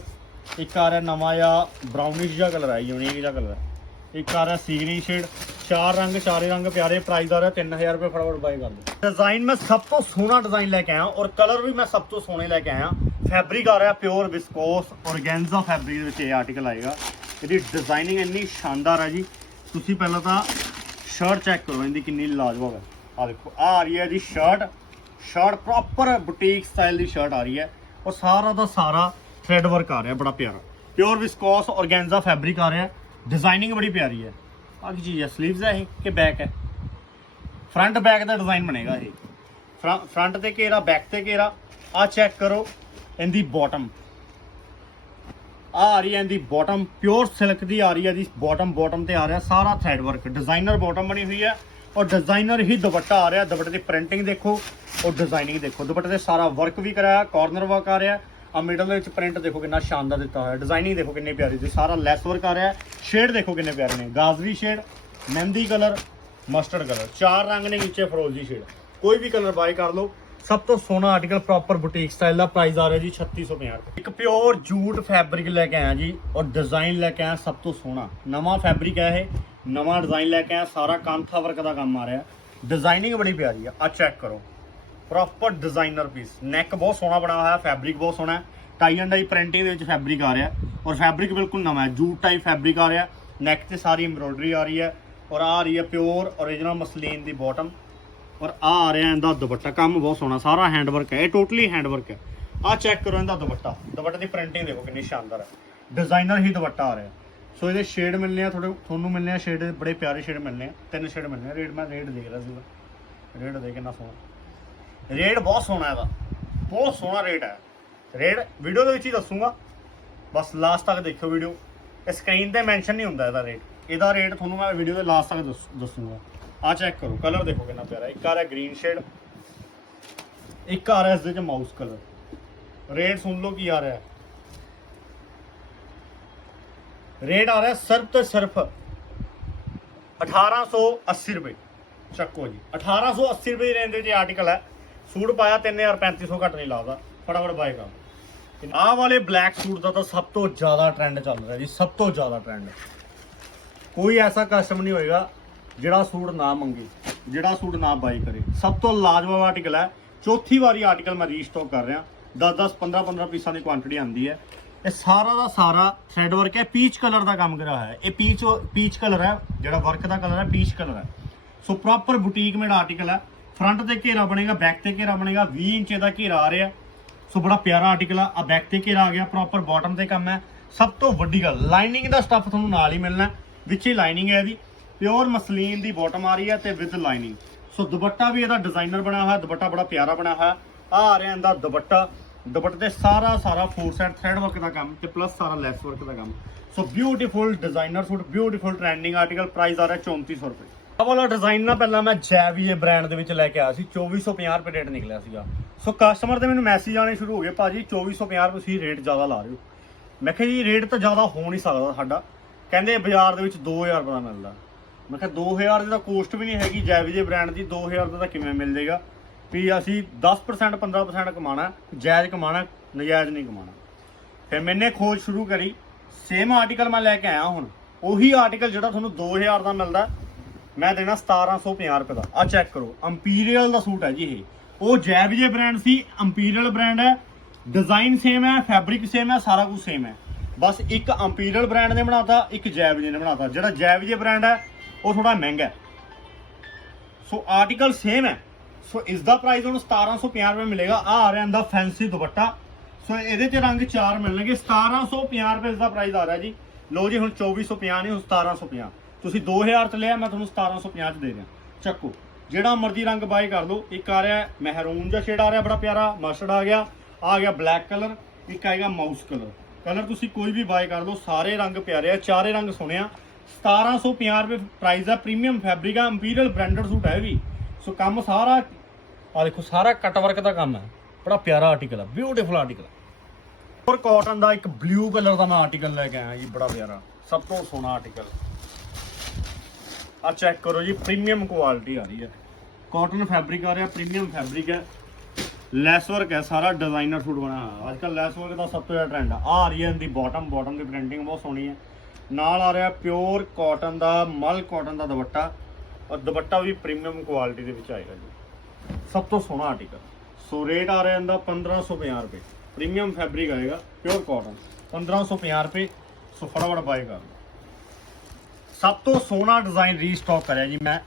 ਇੱਕ ਆ ਰਿਹਾ ਨਵਾਂ ਜਿਹਾ ਬ੍ਰਾਊਨਿਸ਼ ਜਿਹਾ ਕਲਰ ਹੈ ਯੂਨੀਕ ਜਿਹਾ ਕਲਰ ਹੈ ਇੱਕ ਆ ਰਿਹਾ ਸੀ ਸ਼ੇਡ ਚਾਰ ਰੰਗ, ਚਾਰੇ ਰੰਗ ਪਿਆਰੇ ਪ੍ਰਾਈਸ ਆ ਰਿਹਾ 3000 ਰੁਪਏ ਫਟਾਫਟ ਬਾਈ ਕਰ ਲਓ ਡਿਜ਼ਾਈਨ ਮੈਂ ਸਭ ਤੋਂ ਸੋਹਣਾ ਡਿਜ਼ਾਈਨ ਲੈ ਕੇ ਆਇਆ ਔਰ ਕਲਰ ਵੀ ਮੈਂ ਸਭ ਤੋਂ ਸੋਹਣੇ ਲੈ ਕੇ ਆਇਆ। ਫੈਬਰਿਕ ਆ ਰਿਹਾ ਪਿਓਰ ਵਿਸਕੋਸ ਔਰਗੈਂਜ਼ਾ ਫੈਬਰਿਕ ਦੇ ਵਿੱਚ ਇਹ ਆਰਟੀਕਲ ਆਏਗਾ। ਇਹਦੀ ਡਿਜ਼ਾਈਨਿੰਗ ਇੰਨੀ ਸ਼ਾਨਦਾਰ ਹੈ ਜੀ। ਤੁਸੀਂ ਪਹਿਲਾਂ ਤਾਂ ਸ਼ਰਟ ਚੈੱਕ ਕਰੋ, ਇਹਦੀ ਕਿੰਨੀ ਲਾਜਵਾਬ ਹੈ। ਆ ਦੇਖੋ ਆ ਆ ਰਹੀ ਹੈ ਜੀ shirt shirt proper boutique style ਦੀ ਸ਼ਰਟ ਆ ਰਹੀ ਹੈ। ਔਰ ਸਾਰਾ ਦਾ ਸਾਰਾ ਥ੍ਰੈਡ ਵਰਕ ਆ ਰਿਹਾ, ਬੜਾ ਪਿਆਰਾ। ਪਿਓਰ ਵਿਸਕੋਸ ਔਰਗੈਂਜ਼ਾ ਫੈਬਰਿਕ ਆ ਰਿਹਾ। ਡਿਜ਼ਾਈਨਿੰਗ ਬੜੀ ਪਿਆਰੀ ਹੈ। ਆ ਕੀ ਚੀਜ਼ ਹੈ? ਸਲੀਵਸ ਹੈ ਇਹ ਕਿ ਬੈਕ ਹੈ? ਫਰੰਟ ਬੈਕ ਦਾ ਡਿਜ਼ਾਈਨ ਬਣੇਗਾ ਇਹ। ਫਰੰਟ ਤੇ ਘੇਰਾ ਬੈਕ ਤੇ ਘੇਰਾ। ਆ ਚੈੱਕ ਕਰੋ, ਇਹਦੀ ਬਾਟਮ ਆ ਆ ਰਹੀ ਹੈ ਇਹਦੀ ਬਾਟਮ ਪਿਓਰ ਸਿਲਕ ਦੀ ਆ ਰਹੀ ਹੈ ਜੀ ਬਾਟਮ ਬਾਟਮ ਤੇ ਆ ਰਿਹਾ ਸਾਰਾ ਥ੍ਰੈਡ ਵਰਕ ਡਿਜ਼ਾਈਨਰ ਬਾਟਮ ਬਣੀ ਹੋਈ ਹੈ ਔਰ ਡਿਜ਼ਾਈਨਰ ਹੀ ਦੁਪੱਟਾ ਆ ਰਿਹਾ। ਦੁਪੱਟੇ ਦੀ ਪ੍ਰਿੰਟਿੰਗ ਦੇਖੋ, ਔਰ ਡਿਜ਼ਾਈਨਿੰਗ ਦੇਖੋ। ਦੁਪੱਟੇ ਤੇ ਸਾਰਾ ਵਰਕ ਵੀ ਕਰਾਇਆ ਕਾਰਨਰ ਵਰਕ ਆ ਰਿਹਾ। ਆ ਮਿਡਲ ਦੇ ਵਿੱਚ ਪ੍ਰਿੰਟ ਦੇਖੋ ਕਿੰਨਾ ਸ਼ਾਨਦਾਰ ਦਿੱਤਾ ਹੋਇਆ। ਡਿਜ਼ਾਈਨਿੰਗ ਦੇਖੋ ਕਿੰਨੀ ਪਿਆਰੀ ਦੀ ਸਾਰਾ ਲੈਸ ਵਰਕ ਆ ਰਿਹਾ। ਸ਼ੇਡ ਦੇਖੋ ਕਿੰਨੇ ਪਿਆਰੇ ਨੇ। ਗਾਜ਼ਰੀ ਸ਼ੇਡ ਮਹਿੰਦੀ ਕਲਰ ਮਸਟਰਡ ਕਲਰ ਚਾਰ ਰੰਗ ਨੇ ਨੀਚੇ, ਫਰੋਜ਼ੀ ਸ਼ੇਡ ਕੋਈ ਵੀ ਕਲਰ ਬਾਈ ਕਰ ਲਓ। ਸਭ ਤੋਂ ਸੋਹਣਾ ਆਰਟੀਕਲ ਪ੍ਰੋਪਰ ਬੁਟੀਕ ਸਟਾਈਲ ਦਾ ਪ੍ਰਾਈਸ ਆ ਰਿਹਾ ਜੀ 3650 ਰੁਪਏ। ਇੱਕ ਪਿਓਰ ਜੂਟ ਫੈਬਰਿਕ ਲੈ ਕੇ ਆਇਆ ਜੀ ਔਰ ਡਿਜ਼ਾਈਨ ਲੈ ਕੇ ਆਇਆ ਸਭ ਤੋਂ ਸੋਹਣਾ। ਨਵਾਂ ਫੈਬਰਿਕ ਹੈ ਇਹ, ਨਵਾਂ ਡਿਜ਼ਾਈਨ ਲੈ ਕੇ ਆਇਆ, ਸਾਰਾ ਕਾਂਥਾ ਵਰਕ ਦਾ ਕੰਮ ਆ ਰਿਹਾ। ਡਿਜ਼ਾਈਨਿੰਗ ਬੜੀ ਪਿਆਰੀ ਆ ਆ ਚੈੱਕ ਕਰੋ। ਪ੍ਰੋਪਰ ਡਿਜ਼ਾਈਨਰ ਪੀਸ ਨੈਕ ਬਹੁਤ ਸੋਹਣਾ ਬਣਾ ਹੋਇਆ ਫੈਬਰਿਕ ਬਹੁਤ ਸੋਹਣਾ ਹੈ। ਟਾਈ ਐਂਡ ਡਾਈ ਪ੍ਰਿੰਟਿੰਗ ਦੇ ਵਿੱਚ ਫੈਬਰਿਕ ਆ ਰਿਹਾ। ਔਰ ਫੈਬਰਿਕ ਬਿਲਕੁਲ ਨਵਾਂ ਹੈ ਜੂਟ ਟਾਈਪ ਫੈਬਰਿਕ ਆ ਰਿਹਾ। ਨੈਕ ਤੇ ਸਾਰੀ ਐਮਬ੍ਰੋਇਡਰੀ ਆ ਰਹੀ ਹੈ। ਔਰ ਆ ਰਹੀ ਹੈ ਪਿਓਰ origignal ਮਸਲੀਨ ਦੀ ਬਾਟਮ ਔਰ ਆ ਆ ਰਿਹਾ ਇਹਦਾ ਦੁਪੱਟਾ। ਕੰਮ ਬਹੁਤ ਸੋਹਣਾ, ਸਾਰਾ ਹੈਂਡ ਵਰਕ ਹੈ, ਇਹ ਟੋਟਲੀ ਹੈਂਡ ਵਰਕ ਹੈ। ਆ ਚੈੱਕ ਕਰੋ ਇਹਦਾ ਦੁਪੱਟਾ। ਦੁਪੱਟੇ ਦੀ ਪ੍ਰਿੰਟਿੰਗ ਦੇਖੋ ਕਿੰਨੀ ਸ਼ਾਨਦਾਰ ਹੈ। ਡਿਜ਼ਾਈਨਰ ਹੀ ਦੁਪੱਟਾ ਆ ਰਿਹਾ। ਸੋ ਇਹਦੇ ਸ਼ੇਡ ਮਿਲਨੇ ਆ, ਤੁਹਾਡੇ ਤੁਹਾਨੂੰ ਮਿਲਨੇ ਆ ਸ਼ੇਡ ਬੜੇ ਪਿਆਰੇ ਸ਼ੇਡ ਮਿਲਨੇ ਆ। ਤਿੰਨ ਸ਼ੇਡ ਮਿਲਨੇ ਆ। ਰੇਟ ਮੈਂ ਰੇਟ ਦੇਖ ਰਿਹਾ ਸੀਗਾ। ਰੇਟ ਦੇ ਕਿੰਨਾ ਸੋਹਣਾ। ਰੇਟ ਬਹੁਤ ਸੋਹਣਾ ਇਹਦਾ। ਬਹੁਤ ਸੋਹਣਾ ਰੇਟ ਹੈ। ਰੇਟ ਵੀਡੀਓ ਦੇ ਵਿੱਚ ਹੀ ਦੱਸੂਗਾ। ਬਸ ਲਾਸਟ ਤੱਕ ਦੇਖਿਓ ਵੀਡੀਓ ਇਹ ਸਕਰੀਨ ਤੇ ਮੈਂਸ਼ਨ ਨਹੀਂ ਹੁੰਦਾ ਇਹਦਾ ਰੇਟ ਇਹਦਾ ਰੇਟ ਤੁਹਾਨੂੰ ਮੈਂ ਵੀਡੀਓ ਦੇ ਲਾਸਟ ਤੱਕ ਦੱਸ- ਦੱਸੂਗਾ। ਆ ਚੈੱਕ ਕਰੋ ਕਲਰ ਦੇਖੋ ਕਿੰਨਾ ਪਿਆਰਾ ਇੱਕ ਆ ਰਿਹਾ ਗ੍ਰੀਨ ਸ਼ੇਡ ਇੱਕ ਆ ਰਿਹਾ ਇਸ ਦੇ ਵਿੱਚ ਮਾਊਸ ਕਲਰ ਰੇਟ ਸੁਣ ਲਓ ਕੀ ਆ ਰਿਹਾ ਰੇਟ ਆ ਰਿਹਾ ਸਿਰਫ ਤੇ ਸਿਰਫ 1880 ਰੁਪਏ। ਚੱਕੋ ਜੀ 1880 ਰੁਪਏ ਦੀ ਰੇਂਜ ਦੇ ਵਿੱਚ ਆਰਟੀਕਲ ਹੈ। ਸੂਟ ਪਾਇਆ 3350 ਘੱਟ ਨਹੀਂ ਲਾਦਾ। ਫਟਾਫਟ ਬਾਏ ਕਰ। ਆਹ ਵਾਲੇ ਬਲੈਕ ਸੂਟ ਦਾ ਤਾਂ ਸਭ ਤੋਂ ਜ਼ਿਆਦਾ ਟ੍ਰੈਂਡ ਚੱਲ ਰਿਹਾ ਜੀ, ਸਭ ਤੋਂ ਜ਼ਿਆਦਾ ਟ੍ਰੈਂਡ ਕੋਈ ਐਸਾ ਕਸਟਮ ਨਹੀਂ ਹੋਏਗਾ। ਜਿਹੜਾ ਸੂਟ ਨਾ ਮੰਗੇ, ਜਿਹੜਾ ਸੂਟ ਨਾ ਬਾਈ ਕਰੇ। ਸਭ ਤੋਂ ਲਾਜਵਾਬ ਆਰਟੀਕਲ ਹੈ। ਚੌਥੀ ਵਾਰੀ ਆਰਟੀਕਲ ਮੈਂ ਰੀਸਟਾਕ ਕਰ ਰਿਹਾ। 10 10 15 15 ਪੀਸਾਂ ਦੀ ਕੁਆਂਟੀਟੀ ਆਂਦੀ ਹੈ। ਇਹ ਸਾਰਾ ਦਾ ਸਾਰਾ ਥ੍ਰੈਡ ਵਰਕ ਹੈ। ਪੀਚ ਕਲਰ ਦਾ ਕੰਮ ਕਰਿਆ ਹੋਇਆ ਹੈ। ਇਹ ਪੀਚ ਪੀਚ ਕਲਰ ਹੈ। ਜਿਹੜਾ ਵਰਕ ਦਾ ਕਲਰ ਹੈ ਪੀਚ ਕਲਰ ਹੈ। So proper boutique made article ਹੈ। ਫਰੰਟ ਤੇ ਘੇਰਾ ਬਣੇਗਾ ਬੈਕ ਤੇ ਘੇਰਾ ਬਣੇਗਾ। 20 ਇੰਚ ਦਾ ਘੇਰਾ ਆ ਰਿਹਾ। ਸੋ ਬੜਾ ਪਿਆਰਾ ਆਰਟੀਕਲ ਆ। ਆ ਬੈਕ ਤੇ ਘੇਰਾ ਆ ਗਿਆ। ਪ੍ਰੋਪਰ ਬਾਟਮ ਤੇ ਕੰਮ ਹੈ। ਸਭ ਤੋਂ ਵੱਡੀ ਗੱਲ ਲਾਈਨਿੰਗ ਦਾ ਸਟੱਫ ਤੁਹਾਨੂੰ ਨਾਲ ਹੀ ਮਿਲਣਾ ਵਿੱਚ ਹੀ ਲਾਈਨਿੰਗ ਹੈ ਇਹਦੀ। ਪਿਓਰ ਮਸਲੀਨ ਦੀ ਬਾਟਮ ਆ ਰਹੀ ਹੈ ਤੇ ਵਿਦ ਲਾਈਨਿੰਗ ਸੋ ਦੁਪੱਟਾ ਵੀ ਇਹਦਾ ਡਿਜ਼ਾਈਨਰ ਬਣਿਆ ਹੋਇਆ, ਦੁਪੱਟਾ ਬੜਾ ਪਿਆਰਾ ਬਣਿਆ ਹੋਇਆ। ਆ ਆ ਰਿਹਾ ਇਹਦਾ ਦੁਪੱਟਾ। ਦੁਪੱਟੇ ਤੇ ਸਾਰਾ ਸਾਰਾ ਫੋਰ ਸਾਈਡ ਥ੍ਰੈਡ ਵਰਕ ਦਾ ਕੰਮ ਤੇ ਪਲੱਸ ਸਾਰਾ ਲੈਸ ਵਰਕ ਦਾ ਕੰਮ। So beautiful designer suit beautiful trending article price ਆ ਰਿਹਾ 3400 ਰੁਪਏ। ਆਹ ਵਾਲਾ ਡਿਜ਼ਾਈਨ ਨਾ ਪਹਿਲਾਂ ਮੈਂ ਜੈਵੀਏ ਬ੍ਰਾਂਡ ਦੇ ਵਿੱਚ ਲੈ ਕੇ ਆਇਆ ਸੀ 2450 ਰੁਪਏ ਰੇਟ ਨਿਕਲਿਆ ਸੀਗਾ। ਸੋ ਕਸਟਮਰ ਦੇ ਮੈਨੂੰ ਮੈਸੇਜ ਆਣੇ ਸ਼ੁਰੂ ਹੋ ਗਏ, ਭਾਜੀ 2450 ਰੁਪਏ ਤੁਸੀਂ ਰੇਟ ਜ਼ਿਆਦਾ ਲਾ ਰਹੇ ਹੋ। ਮੈਂ ਕਿਹਾ ਜੀ ਰੇਟ ਤਾਂ ਜ਼ਿਆਦਾ ਹੋ ਨਹੀਂ ਸਕਦਾ ਸਾਡਾ। ਕਹਿੰਦੇ ਬਾਜ਼ਾਰ ਦੇ ਵਿੱਚ 2000 ਰੁਪਏ ਦਾ ਮਿਲਦਾ। ਮੈਂ ਕਿਹਾ 2000 ਦੀ ਤਾਂ ਕੋਸਟ ਵੀ ਨਹੀਂ ਹੈਗੀ ਜੈਵੀਜੇ ਬ੍ਰਾਂਡ ਦੀ 2000 ਦਾ ਤਾਂ ਕਿਵੇਂ ਮਿਲ ਜਾਏਗਾ? ਵੀ ਅਸੀਂ 10% 15% ਕਮਾਣਾ ਜਾਇਜ਼ ਕਮਾਣਾ ਨਜਾਇਜ਼ ਨਹੀਂ ਕਮਾਣਾ ਫਿਰ ਮੈਨੇ ਖੋਜ ਸ਼ੁਰੂ ਕਰੀ ਸੇਮ ਆਰਟੀਕਲ ਮੈਂ ਲੈ ਕੇ ਆਇਆ ਹੁਣ। ਉਹੀ ਆਰਟੀਕਲ ਜਿਹੜਾ ਤੁਹਾਨੂੰ 2000 ਦਾ ਮਿਲਦਾ, ਮੈਂ ਦੇਣਾ 1750 ਰੁਪਏ ਦਾ। ਆ ਚੈੱਕ ਕਰੋ ਇੰਪੀਰੀਅਲ ਦਾ ਸੂਟ ਹੈ ਜੀ ਇਹ। ਉਹ ਜੈਬ ਜੈਵੀਜੇ ਬ੍ਰਾਂਡ ਸੀ ਇੰਪੀਰੀਅਲ ਬ੍ਰਾਂਡ ਹੈ। ਡਿਜ਼ਾਈਨ ਸੇਮ ਹੈ ਫੈਬਰਿਕ ਸੇਮ ਹੈ, ਸਾਰਾ ਕੁਝ ਸੇਮ ਹੈ। ਬਸ ਇੱਕ ਇੰਪੀਰੀਅਲ ਬ੍ਰਾਂਡ ਨੇ ਬਣਾਤਾ, ਇੱਕ ਜੈਵੀਜੇ ਨੇ ਬਣਾਤਾ। ਜਿਹੜਾ ਜੈਬ ਜੈਵੀਜੇ ਬ੍ਰਾਂਡ ਹੈ ਉਹ ਥੋੜਾ ਮਹਿੰਗਾ ਹੈ। ਸੋ ਆਰਟੀਕਲ ਸੇਮ ਹੈ। ਸੋ ਇਸ ਦਾ ਪ੍ਰਾਈਸ ਹੁਣ 1750 ਰੁਪਏ ਮਿਲੇਗਾ। ਆ ਆ ਰਿਹਾ ਇਹਦਾ ਫੈਂਸੀ ਦੁਪੱਟਾ। ਸੋ ਇਹਦੇ ਚ ਰੰਗ ਚਾਰ ਮਿਲਣਗੇ। 1750 ਰੁਪਏ ਇਸ ਦਾ ਪ੍ਰਾਈਸ ਆ ਰਿਹਾ ਜੀ। ਲਓ ਜੀ, ਹੁਣ 2450 ਨਹੀਂ ਹੁਣ 1750 ਤੁਸੀਂ 2000 ਚ ਲਿਆ, ਮੈਂ ਤੁਹਾਨੂੰ 1750 ਚ ਦੇ ਰਿਹਾ। ਚੱਕੋ, ਜਿਹੜਾ ਮਰਜ਼ੀ ਰੰਗ ਬਾਏ ਕਰ ਲਓ ਇੱਕ ਆ ਰਿਹਾ ਮਹਿਰੂਨ ਜਿਹਾ ਸ਼ੇਡ ਆ ਰਿਹਾ, ਬੜਾ ਪਿਆਰਾ। ਮਸਟਰਡ ਆ ਗਿਆ। ਆ ਗਿਆ ਬਲੈਕ ਕਲਰ ਇੱਕ ਆਏਗਾ ਮਾਊਸ ਕਲਰ ਕਲਰ ਤੁਸੀਂ ਕੋਈ ਵੀ ਬਾਏ ਕਰ ਲਓ ਸਾਰੇ ਰੰਗ ਪਿਆਰੇ ਆ, ਚਾਰੇ ਰੰਗ ਸੋਹਣੇ ਆ। 1750 ਰੁਪਏ ਪ੍ਰਾਈਸ ਆ ਪ੍ਰੀਮੀਅਮ ਫੈਬਰਿਕ ਆ ਇੰਪੀਰੀਅਲ ਬ੍ਰਾਂਡਡ ਸੂਟ ਹੈ ਇਹ ਵੀ। ਸੋ ਕੰਮ ਸਾਰਾ ਆ ਦੇਖੋ, ਸਾਰਾ ਕਟ ਵਰਕ ਦਾ ਕੰਮ ਹੈ। ਬੜਾ ਪਿਆਰਾ ਆਰਟੀਕਲ ਆ ਬਿਊਟੀਫੁਲ ਆਰਟੀਕਲ ਔਰ ਕਾਟਨ ਦਾ ਇੱਕ ਬਲੂ ਕਲਰ ਦਾ ਮੈਂ ਆਰਟੀਕਲ ਲੈ ਕੇ ਆਇਆ ਜੀ, ਬੜਾ ਪਿਆਰਾ, ਸਭ ਤੋਂ ਸੋਹਣਾ ਆਰਟੀਕਲ ਆ ਚੈੱਕ ਕਰੋ ਜੀ ਪ੍ਰੀਮੀਅਮ ਕੁਆਲਿਟੀ ਆ ਰਹੀ ਹੈ। ਕਾਟਨ ਫੈਬਰਿਕ ਆ ਰਿਹਾ ਪ੍ਰੀਮੀਅਮ ਫੈਬਰਿਕ ਹੈ। ਲੈਸ ਵਰਕ ਹੈ, ਸਾਰਾ ਡਿਜ਼ਾਈਨਰ ਸੂਟ ਬਣਾਇਆ ਹੋਇਆ। ਅੱਜ ਕੱਲ ਲੈਸ ਵਰਕ ਦਾ ਸਭ ਤੋਂ ਜ਼ਿਆਦਾ ਟ੍ਰੈਂਡ ਆ। ਆ ਰਹੀ ਹੈ ਇਹਦੀ ਬਾਟਮ ਬਾਟਮ ਦੀ ਪ੍ਰਿੰਟਿੰਗ ਬਹੁਤ ਸੋਹਣੀ ਹੈ। ਨਾਲ ਆ ਰਿਹਾ ਪਿਓਰ ਕਾਟਨ ਦਾ, ਮਲ ਕਾਟਨ ਦਾ ਦੁਪੱਟਾ ਔਰ ਦੁਪੱਟਾ ਵੀ ਪ੍ਰੀਮੀਅਮ ਕੁਆਲਿਟੀ ਦੇ ਵਿੱਚ ਆਏਗਾ ਜੀ। ਸਭ ਤੋਂ ਸੋਹਣਾ ਆਰਟੀਕਲ ਸੋ ਰੇਟ ਆ ਰਿਹਾ ਇਹਦਾ 1550 ਰੁਪਏ। ਪ੍ਰੀਮੀਅਮ ਫੈਬਰਿਕ ਆਏਗਾ ਪਿਓਰ ਕਾਟਨ 1550 ਰੁਪਏ। ਸੋ ਫਟਾਫਟ ਬਾਏ ਕਰ ਸਭ ਤੋਂ ਸੋਹਣਾ ਡਿਜ਼ਾਈਨ ਰੀਸਟਾਕ ਕਰਿਆ ਜੀ ਮੈਂ।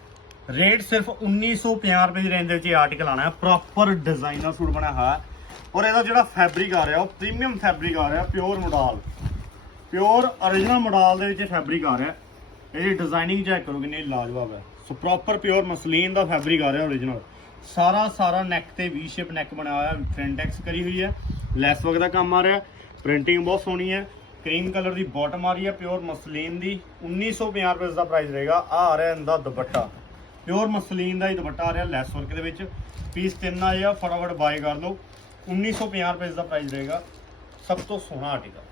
ਰੇਟ ਸਿਰਫ 1950 ਰੁਪਏ ਦੀ ਰੇਂਜ ਦੇ ਵਿੱਚ ਇਹ ਆਰਟੀਕਲ ਆਣਾ ਹੈ। ਪ੍ਰੋਪਰ ਡਿਜ਼ਾਈਨਰ ਸੂਟ ਬਣਿਆ ਹੋਇਆ ਔਰ ਇਹਦਾ ਜਿਹੜਾ ਫੈਬਰਿਕ ਆ ਰਿਹਾ, ਉਹ ਪ੍ਰੀਮੀਅਮ ਫੈਬਰਿਕ ਆ ਰਿਹਾ pure modal pure origignal modal ਦੇ ਵਿੱਚ ਫੈਬਰਿਕ ਆ ਰਿਹਾ। ਇਹਦੀ ਡਿਜ਼ਾਈਨਿੰਗ ਚੈੱਕ ਕਰੋ ਕਿੰਨੀ ਲਾਜਵਾਬ ਹੈ। ਸੋ ਪ੍ਰੋਪਰ ਪਿਓਰ ਮਸਲੀਨ ਦਾ ਫੈਬਰਿਕ ਆ ਰਿਹਾ origignal ਸਾਰਾ ਸਾਰਾ ਨੈਕ ਤੇ ਵੀ ਸ਼ੇਪ ਨੈਕ ਬਣਿਆ ਹੋਇਆ ਫਰੰਟ ਐਕਸ ਕਰੀ ਹੋਈ ਹੈ। ਲੈਸ ਵਰਕ ਦਾ ਕੰਮ ਆ ਰਿਹਾ। ਪ੍ਰਿੰਟਿੰਗ ਬਹੁਤ ਸੋਹਣੀ ਹੈ। ਕਰੀਮ ਕਲਰ ਦੀ ਬਾਟਮ ਆ ਰਹੀ ਹੈ ਪਿਓਰ ਮਸਲੀਨ ਦੀ। 1950 ਰੁਪਏ ਦਾ ਪ੍ਰਾਈਸ ਰਹੇਗਾ। ਆ ਆ ਰਿਹਾ ਇਹਦਾ ਦੁਪੱਟਾ। ਪਿਓਰ ਮਸਲੀਨ ਦਾ ਹੀ ਦੁਪੱਟਾ ਆ ਰਿਹਾ ਲੈਸ ਵਰਕ ਦੇ ਵਿੱਚ। ਪੀਸ ਤਿੰਨ ਆ ਆ, ਫਟਾਫਟ ਬਾਏ ਕਰ ਲਓ। 1950 ਰੁਪਏ ਦਾ ਪ੍ਰਾਈਸ ਰਹੇਗਾ। ਸਭ ਤੋਂ ਸੋਹਣਾ ਆਰਟੀਕਲ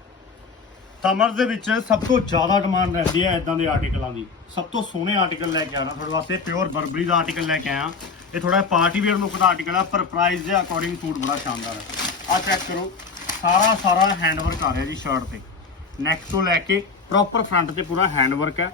ਸਮਰ ਦੇ ਵਿੱਚ ਸਭ ਤੋਂ ਜ਼ਿਆਦਾ ਡਿਮਾਂਡ ਰਹਿੰਦੀ ਹੈ ਇਦਾਂ ਦੇ ਆਰਟੀਕਲਾਂ ਦੀ। ਸਭ ਤੋਂ ਸੋਹਣੇ ਆਰਟੀਕਲ ਲੈ ਕੇ ਆਣਾ ਤੁਹਾਡੇ ਵਾਸਤੇ ਪਿਓਰ ਬਰਬਰੀ ਦਾ ਆਰਟੀਕਲ ਲੈ ਕੇ ਆਇਆ। ਇਹ ਥੋੜਾ ਪਾਰਟੀ ਵੇਅਰ ਲੁੱਕ ਦਾ ਆਰਟੀਕਲ ਹੈ ਪਰ ਪ੍ਰਾਈਸ ਦੇ ਅਕੋਰਡਿੰਗ ਸੂਟ ਬੜਾ ਸ਼ਾਨਦਾਰ ਹੈ। ਆ ਚੈੱਕ ਕਰੋ, ਸਾਰਾ ਸਾਰਾ ਹੈਂਡ ਵਰਕ ਆ ਰਿਹਾ ਜੀ ਸ਼ਰਟ ਤੇ। ਨੈਕ ਤੋਂ ਲੈ ਕੇ ਪ੍ਰੋਪਰ ਫਰੰਟ ਤੇ ਪੂਰਾ ਹੈਂਡ ਵਰਕ ਹੈ।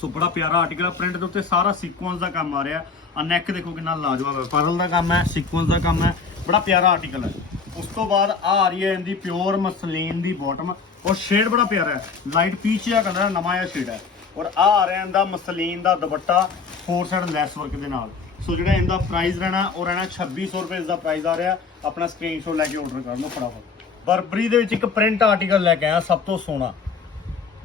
ਸੋ ਬੜਾ ਪਿਆਰਾ ਆਰਟੀਕਲ ਹੈ ਪ੍ਰਿੰਟ ਦੇ ਉੱਤੇ ਸਾਰਾ ਸੀਕੁਐਂਸ ਦਾ ਕੰਮ ਆ ਰਿਹਾ। ਆ ਨੈਕ ਦੇਖੋ ਕਿੰਨਾ ਲਾਜਵਾਬ ਹੈ ਪਰਲ ਦਾ ਕੰਮ ਹੈ ਸੀਕੁਐਂਸ ਦਾ ਕੰਮ ਹੈ, ਬੜਾ ਪਿਆਰਾ ਆਰਟੀਕਲ ਹੈ। ਉਸ ਤੋਂ ਬਾਅਦ ਆ ਆ ਰਹੀ ਹੈ ਇਹਦੀ ਪਿਓਰ ਮਸਲੀਨ ਦੀ ਬਾਟਮ ਔਰ ਸ਼ੇਡ ਬੜਾ ਪਿਆਰਾ ਹੈ। ਲਾਈਟ ਪੀਚ ਜਿਹਾ ਕਲਰ ਹੈ, ਨਵਾਂ ਜਿਹਾ ਸ਼ੇਡ ਹੈ। ਔਰ ਆ ਆ ਰਿਹਾ ਇਹਦਾ ਮਸਲੀਨ ਦਾ ਦੁਪੱਟਾ ਫੋਰ ਸਾਈਡ ਲੈਸ ਵਰਕ ਦੇ ਨਾਲ। ਸੋ ਜਿਹੜਾ ਇਹਦਾ ਪ੍ਰਾਈਸ ਰਹਿਣਾ, ਉਹ ਰਹਿਣਾ 2600 ਰੁਪਏ ਦਾ ਪ੍ਰਾਈਸ ਆ ਰਿਹਾ। ਆਪਣਾ ਸਕਰੀਨਸ਼ਾਟ ਲੈ ਕੇ ਆਰਡਰ ਕਰ ਲਓ ਫਟਾਫਟ। ਬਰਬਰੀ ਦੇ ਵਿੱਚ ਇੱਕ ਪ੍ਰਿੰਟ ਆਰਟੀਕਲ ਲੈ ਕੇ ਆਇਆ, ਸਭ ਤੋਂ ਸੋਹਣਾ।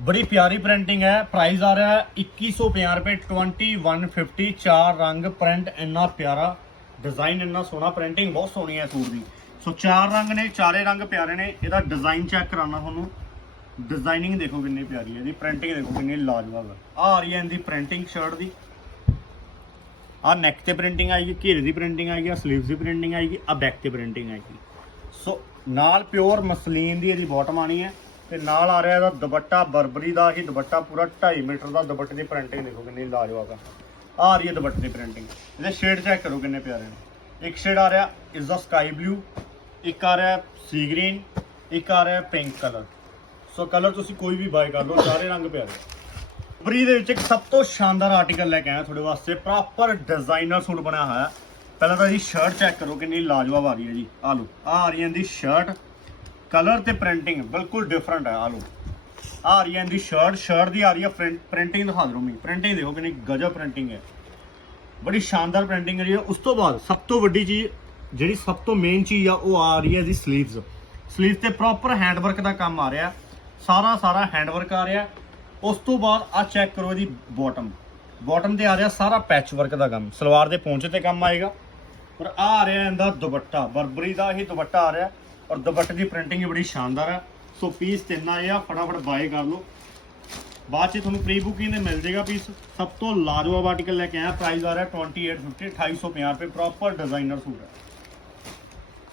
ਬੜੀ ਪਿਆਰੀ ਪ੍ਰਿੰਟਿੰਗ ਹੈ ਪ੍ਰਾਈਸ ਆ ਰਿਹਾ ਹੈ 2150 ਰੁਪਏ 2150 ਚਾਰ ਰੰਗ ਪ੍ਰਿੰਟ ਇੰਨਾ ਪਿਆਰਾ। ਡਿਜ਼ਾਈਨ ਇੰਨਾ ਸੋਹਣਾ ਪ੍ਰਿੰਟਿੰਗ ਬਹੁਤ ਸੋਹਣੀ ਹੈ ਸੂਟ ਦੀ। ਸੋ ਚਾਰ ਰੰਗ ਨੇ, ਚਾਰੇ ਰੰਗ ਪਿਆਰੇ ਨੇ, ਇਹਦਾ ਡਿਜ਼ਾਈਨ ਚੈੱਕ ਕਰਾਉਣਾ ਤੁਹਾਨੂੰ। ਡਿਜ਼ਾਈਨਿੰਗ ਦੇਖੋ ਕਿੰਨੀ ਪਿਆਰੀ ਹੈ ਇਹਦੀ ਪ੍ਰਿੰਟਿੰਗ ਦੇਖੋ ਕਿੰਨੀ ਲਾਜਵਾਬ ਹੈ। ਆ ਆ ਰਹੀ ਹੈ ਇਹਦੀ ਪ੍ਰਿੰਟਿੰਗ ਸ਼ਰਟ ਦੀ। ਆ ਨੈਕ ਤੇ ਪ੍ਰਿੰਟਿੰਗ ਆਏਗੀ, ਘੇਰੇ ਦੀ ਪ੍ਰਿੰਟਿੰਗ ਆਏਗੀ ਆ ਸਲੀਵਸ ਦੀ ਪ੍ਰਿੰਟਿੰਗ ਆਏਗੀ ਆ ਬੈਕ ਤੇ ਪ੍ਰਿੰਟਿੰਗ ਆਏਗੀ। ਸੋ ਨਾਲ ਪਿਓਰ ਮਸਲੀਨ ਦੀ ਇਹਦੀ ਬਾਟਮ ਆਣੀ ਹੈ ਤੇ ਨਾਲ ਆ ਰਿਹਾ ਇਹਦਾ ਦੁਪੱਟਾ ਬਰਬਰੀ ਦਾ ਹੀ ਦੁਪੱਟਾ ਪੂਰਾ 2.5 ਮੀਟਰ ਦਾ ਦੁਪੱਟੇ ਦੀ ਪ੍ਰਿੰਟਿੰਗ ਦੇਖੋ ਕਿੰਨੀ ਲਾਜਵਾਬ ਆ ਆ ਆ ਰਹੀ ਹੈ ਦੁਪੱਟੇ ਦੀ ਪ੍ਰਿੰਟਿੰਗ ਇਹਦੇ ਸ਼ੇਡ ਚੈੱਕ ਕਰੋ ਕਿੰਨੇ ਪਿਆਰੇ ਨੇ। ਇੱਕ ਸ਼ੇਡ ਆ ਰਿਹਾ ਇਸ ਦਾ ਸਕਾਈ ਬਲੂ ਇੱਕ ਆ ਰਿਹਾ ਸੀ ਗ੍ਰੀਨ ਇੱਕ ਆ ਰਿਹਾ ਪਿੰਕ ਕਲਰ ਸੋ ਕਲਰ ਤੁਸੀਂ ਕੋਈ ਵੀ ਬਾਏ ਕਰ ਲਓ, ਸਾਰੇ ਰੰਗ ਪਿਆਰੇ। ਫਰੀ ਦੇ ਵਿੱਚ ਇੱਕ ਸਭ ਤੋਂ ਸ਼ਾਨਦਾਰ ਆਰਟੀਕਲ ਲੈ ਕੇ ਆਇਆ ਤੁਹਾਡੇ ਵਾਸਤੇ ਪ੍ਰੋਪਰ ਡਿਜ਼ਾਈਨਰ ਸੂਟ ਬਣਿਆ ਹੋਇਆ ਪਹਿਲਾਂ ਤਾਂ ਜੀ ਸ਼ਰਟ ਚੈੱਕ ਕਰੋ, ਕਿੰਨੀ ਲਾਜਵਾਬ ਆ ਰਹੀ ਹੈ ਜੀ। ਆ ਲਓ ਆ ਆ ਰਹੀ ਹੈ ਇਹਦੀ ਸ਼ਰਟ ਕਲਰ ਤੇ ਪ੍ਰਿੰਟਿੰਗ ਬਿਲਕੁਲ ਡਿਫਰੈਂਟ ਹੈ ਆ ਲਓ। ਆ ਰਹੀ ਹੈ ਇਹਦੀ ਸ਼ਰਟ ਸ਼ਰਟ ਦੀ ਆ ਰਹੀ ਹੈ ਪ੍ਰਿੰਟਿੰਗ ਦਿਖਾ ਦਿਓ ਮੈਂ ਪ੍ਰਿੰਟਿੰਗ ਦੇਖੋ ਕਿੰਨੀ ਗਜਬ ਪ੍ਰਿੰਟਿੰਗ ਹੈ। ਬੜੀ ਸ਼ਾਨਦਾਰ ਪ੍ਰਿੰਟਿੰਗ ਹੈ ਜੀ। ਉਸ ਤੋਂ ਬਾਅਦ ਸਭ ਤੋਂ ਵੱਡੀ ਚੀਜ਼, ਜਿਹੜੀ ਸਭ ਤੋਂ ਮੇਨ ਚੀਜ਼ ਆ, ਉਹ ਆ ਰਹੀ ਹੈ ਜੀ ਸਲੀਵਸ ਸਲੀਵ ਤੇ ਪ੍ਰੋਪਰ ਹੈਂਡ ਵਰਕ ਦਾ ਕੰਮ ਆ ਰਿਹਾ। ਸਾਰਾ ਸਾਰਾ ਹੈਂਡਵਰਕ ਆ ਰਿਹਾ। ਉਸ ਤੋਂ ਬਾਅਦ ਆ ਚੈੱਕ ਕਰੋ ਇਹਦੀ ਬਾਟਮ ਬਾਟਮ ਤੇ ਆ ਰਿਹਾ ਸਾਰਾ ਪੈਚ ਵਰਕ ਦਾ ਕੰਮ। ਸਲਵਾਰ ਦੇ ਪੌਂਚੇ ਤੇ ਕੰਮ ਆਏਗਾ। ਔਰ ਆ ਆ ਰਿਹਾ ਇਹਦਾ ਦੁਪੱਟਾ। ਬਰਬਰੀ ਦਾ ਹੀ ਦੁਪੱਟਾ ਆ ਰਿਹਾ। ਔਰ ਦੁਪੱਟੇ ਦੀ ਪ੍ਰਿੰਟਿੰਗ ਵੀ ਬੜੀ ਸ਼ਾਨਦਾਰ ਹੈ ਸੋ ਪੀਸ ਤਿੰਨ ਆਏ ਆ। ਫਟਾਫਟ ਬਾਏ ਕਰ ਲਓ। ਬਾਅਦ ਚ ਤੁਹਾਨੂੰ ਪ੍ਰੀ ਬੁਕਿੰਗ 'ਤੇ ਮਿਲ ਜਾਏਗਾ ਪੀਸ ਸਭ ਤੋਂ ਲਾਜਵਾਬ ਆਰਟੀਕਲ ਲੈ ਕੇ ਆਇਆ। ਪ੍ਰਾਈਸ ਆ ਰਿਹਾ 2850 2850 ਰੁਪਏ। ਪ੍ਰੋਪਰ ਡਿਜ਼ਾਈਨਰ ਸੂਟ ਹੈ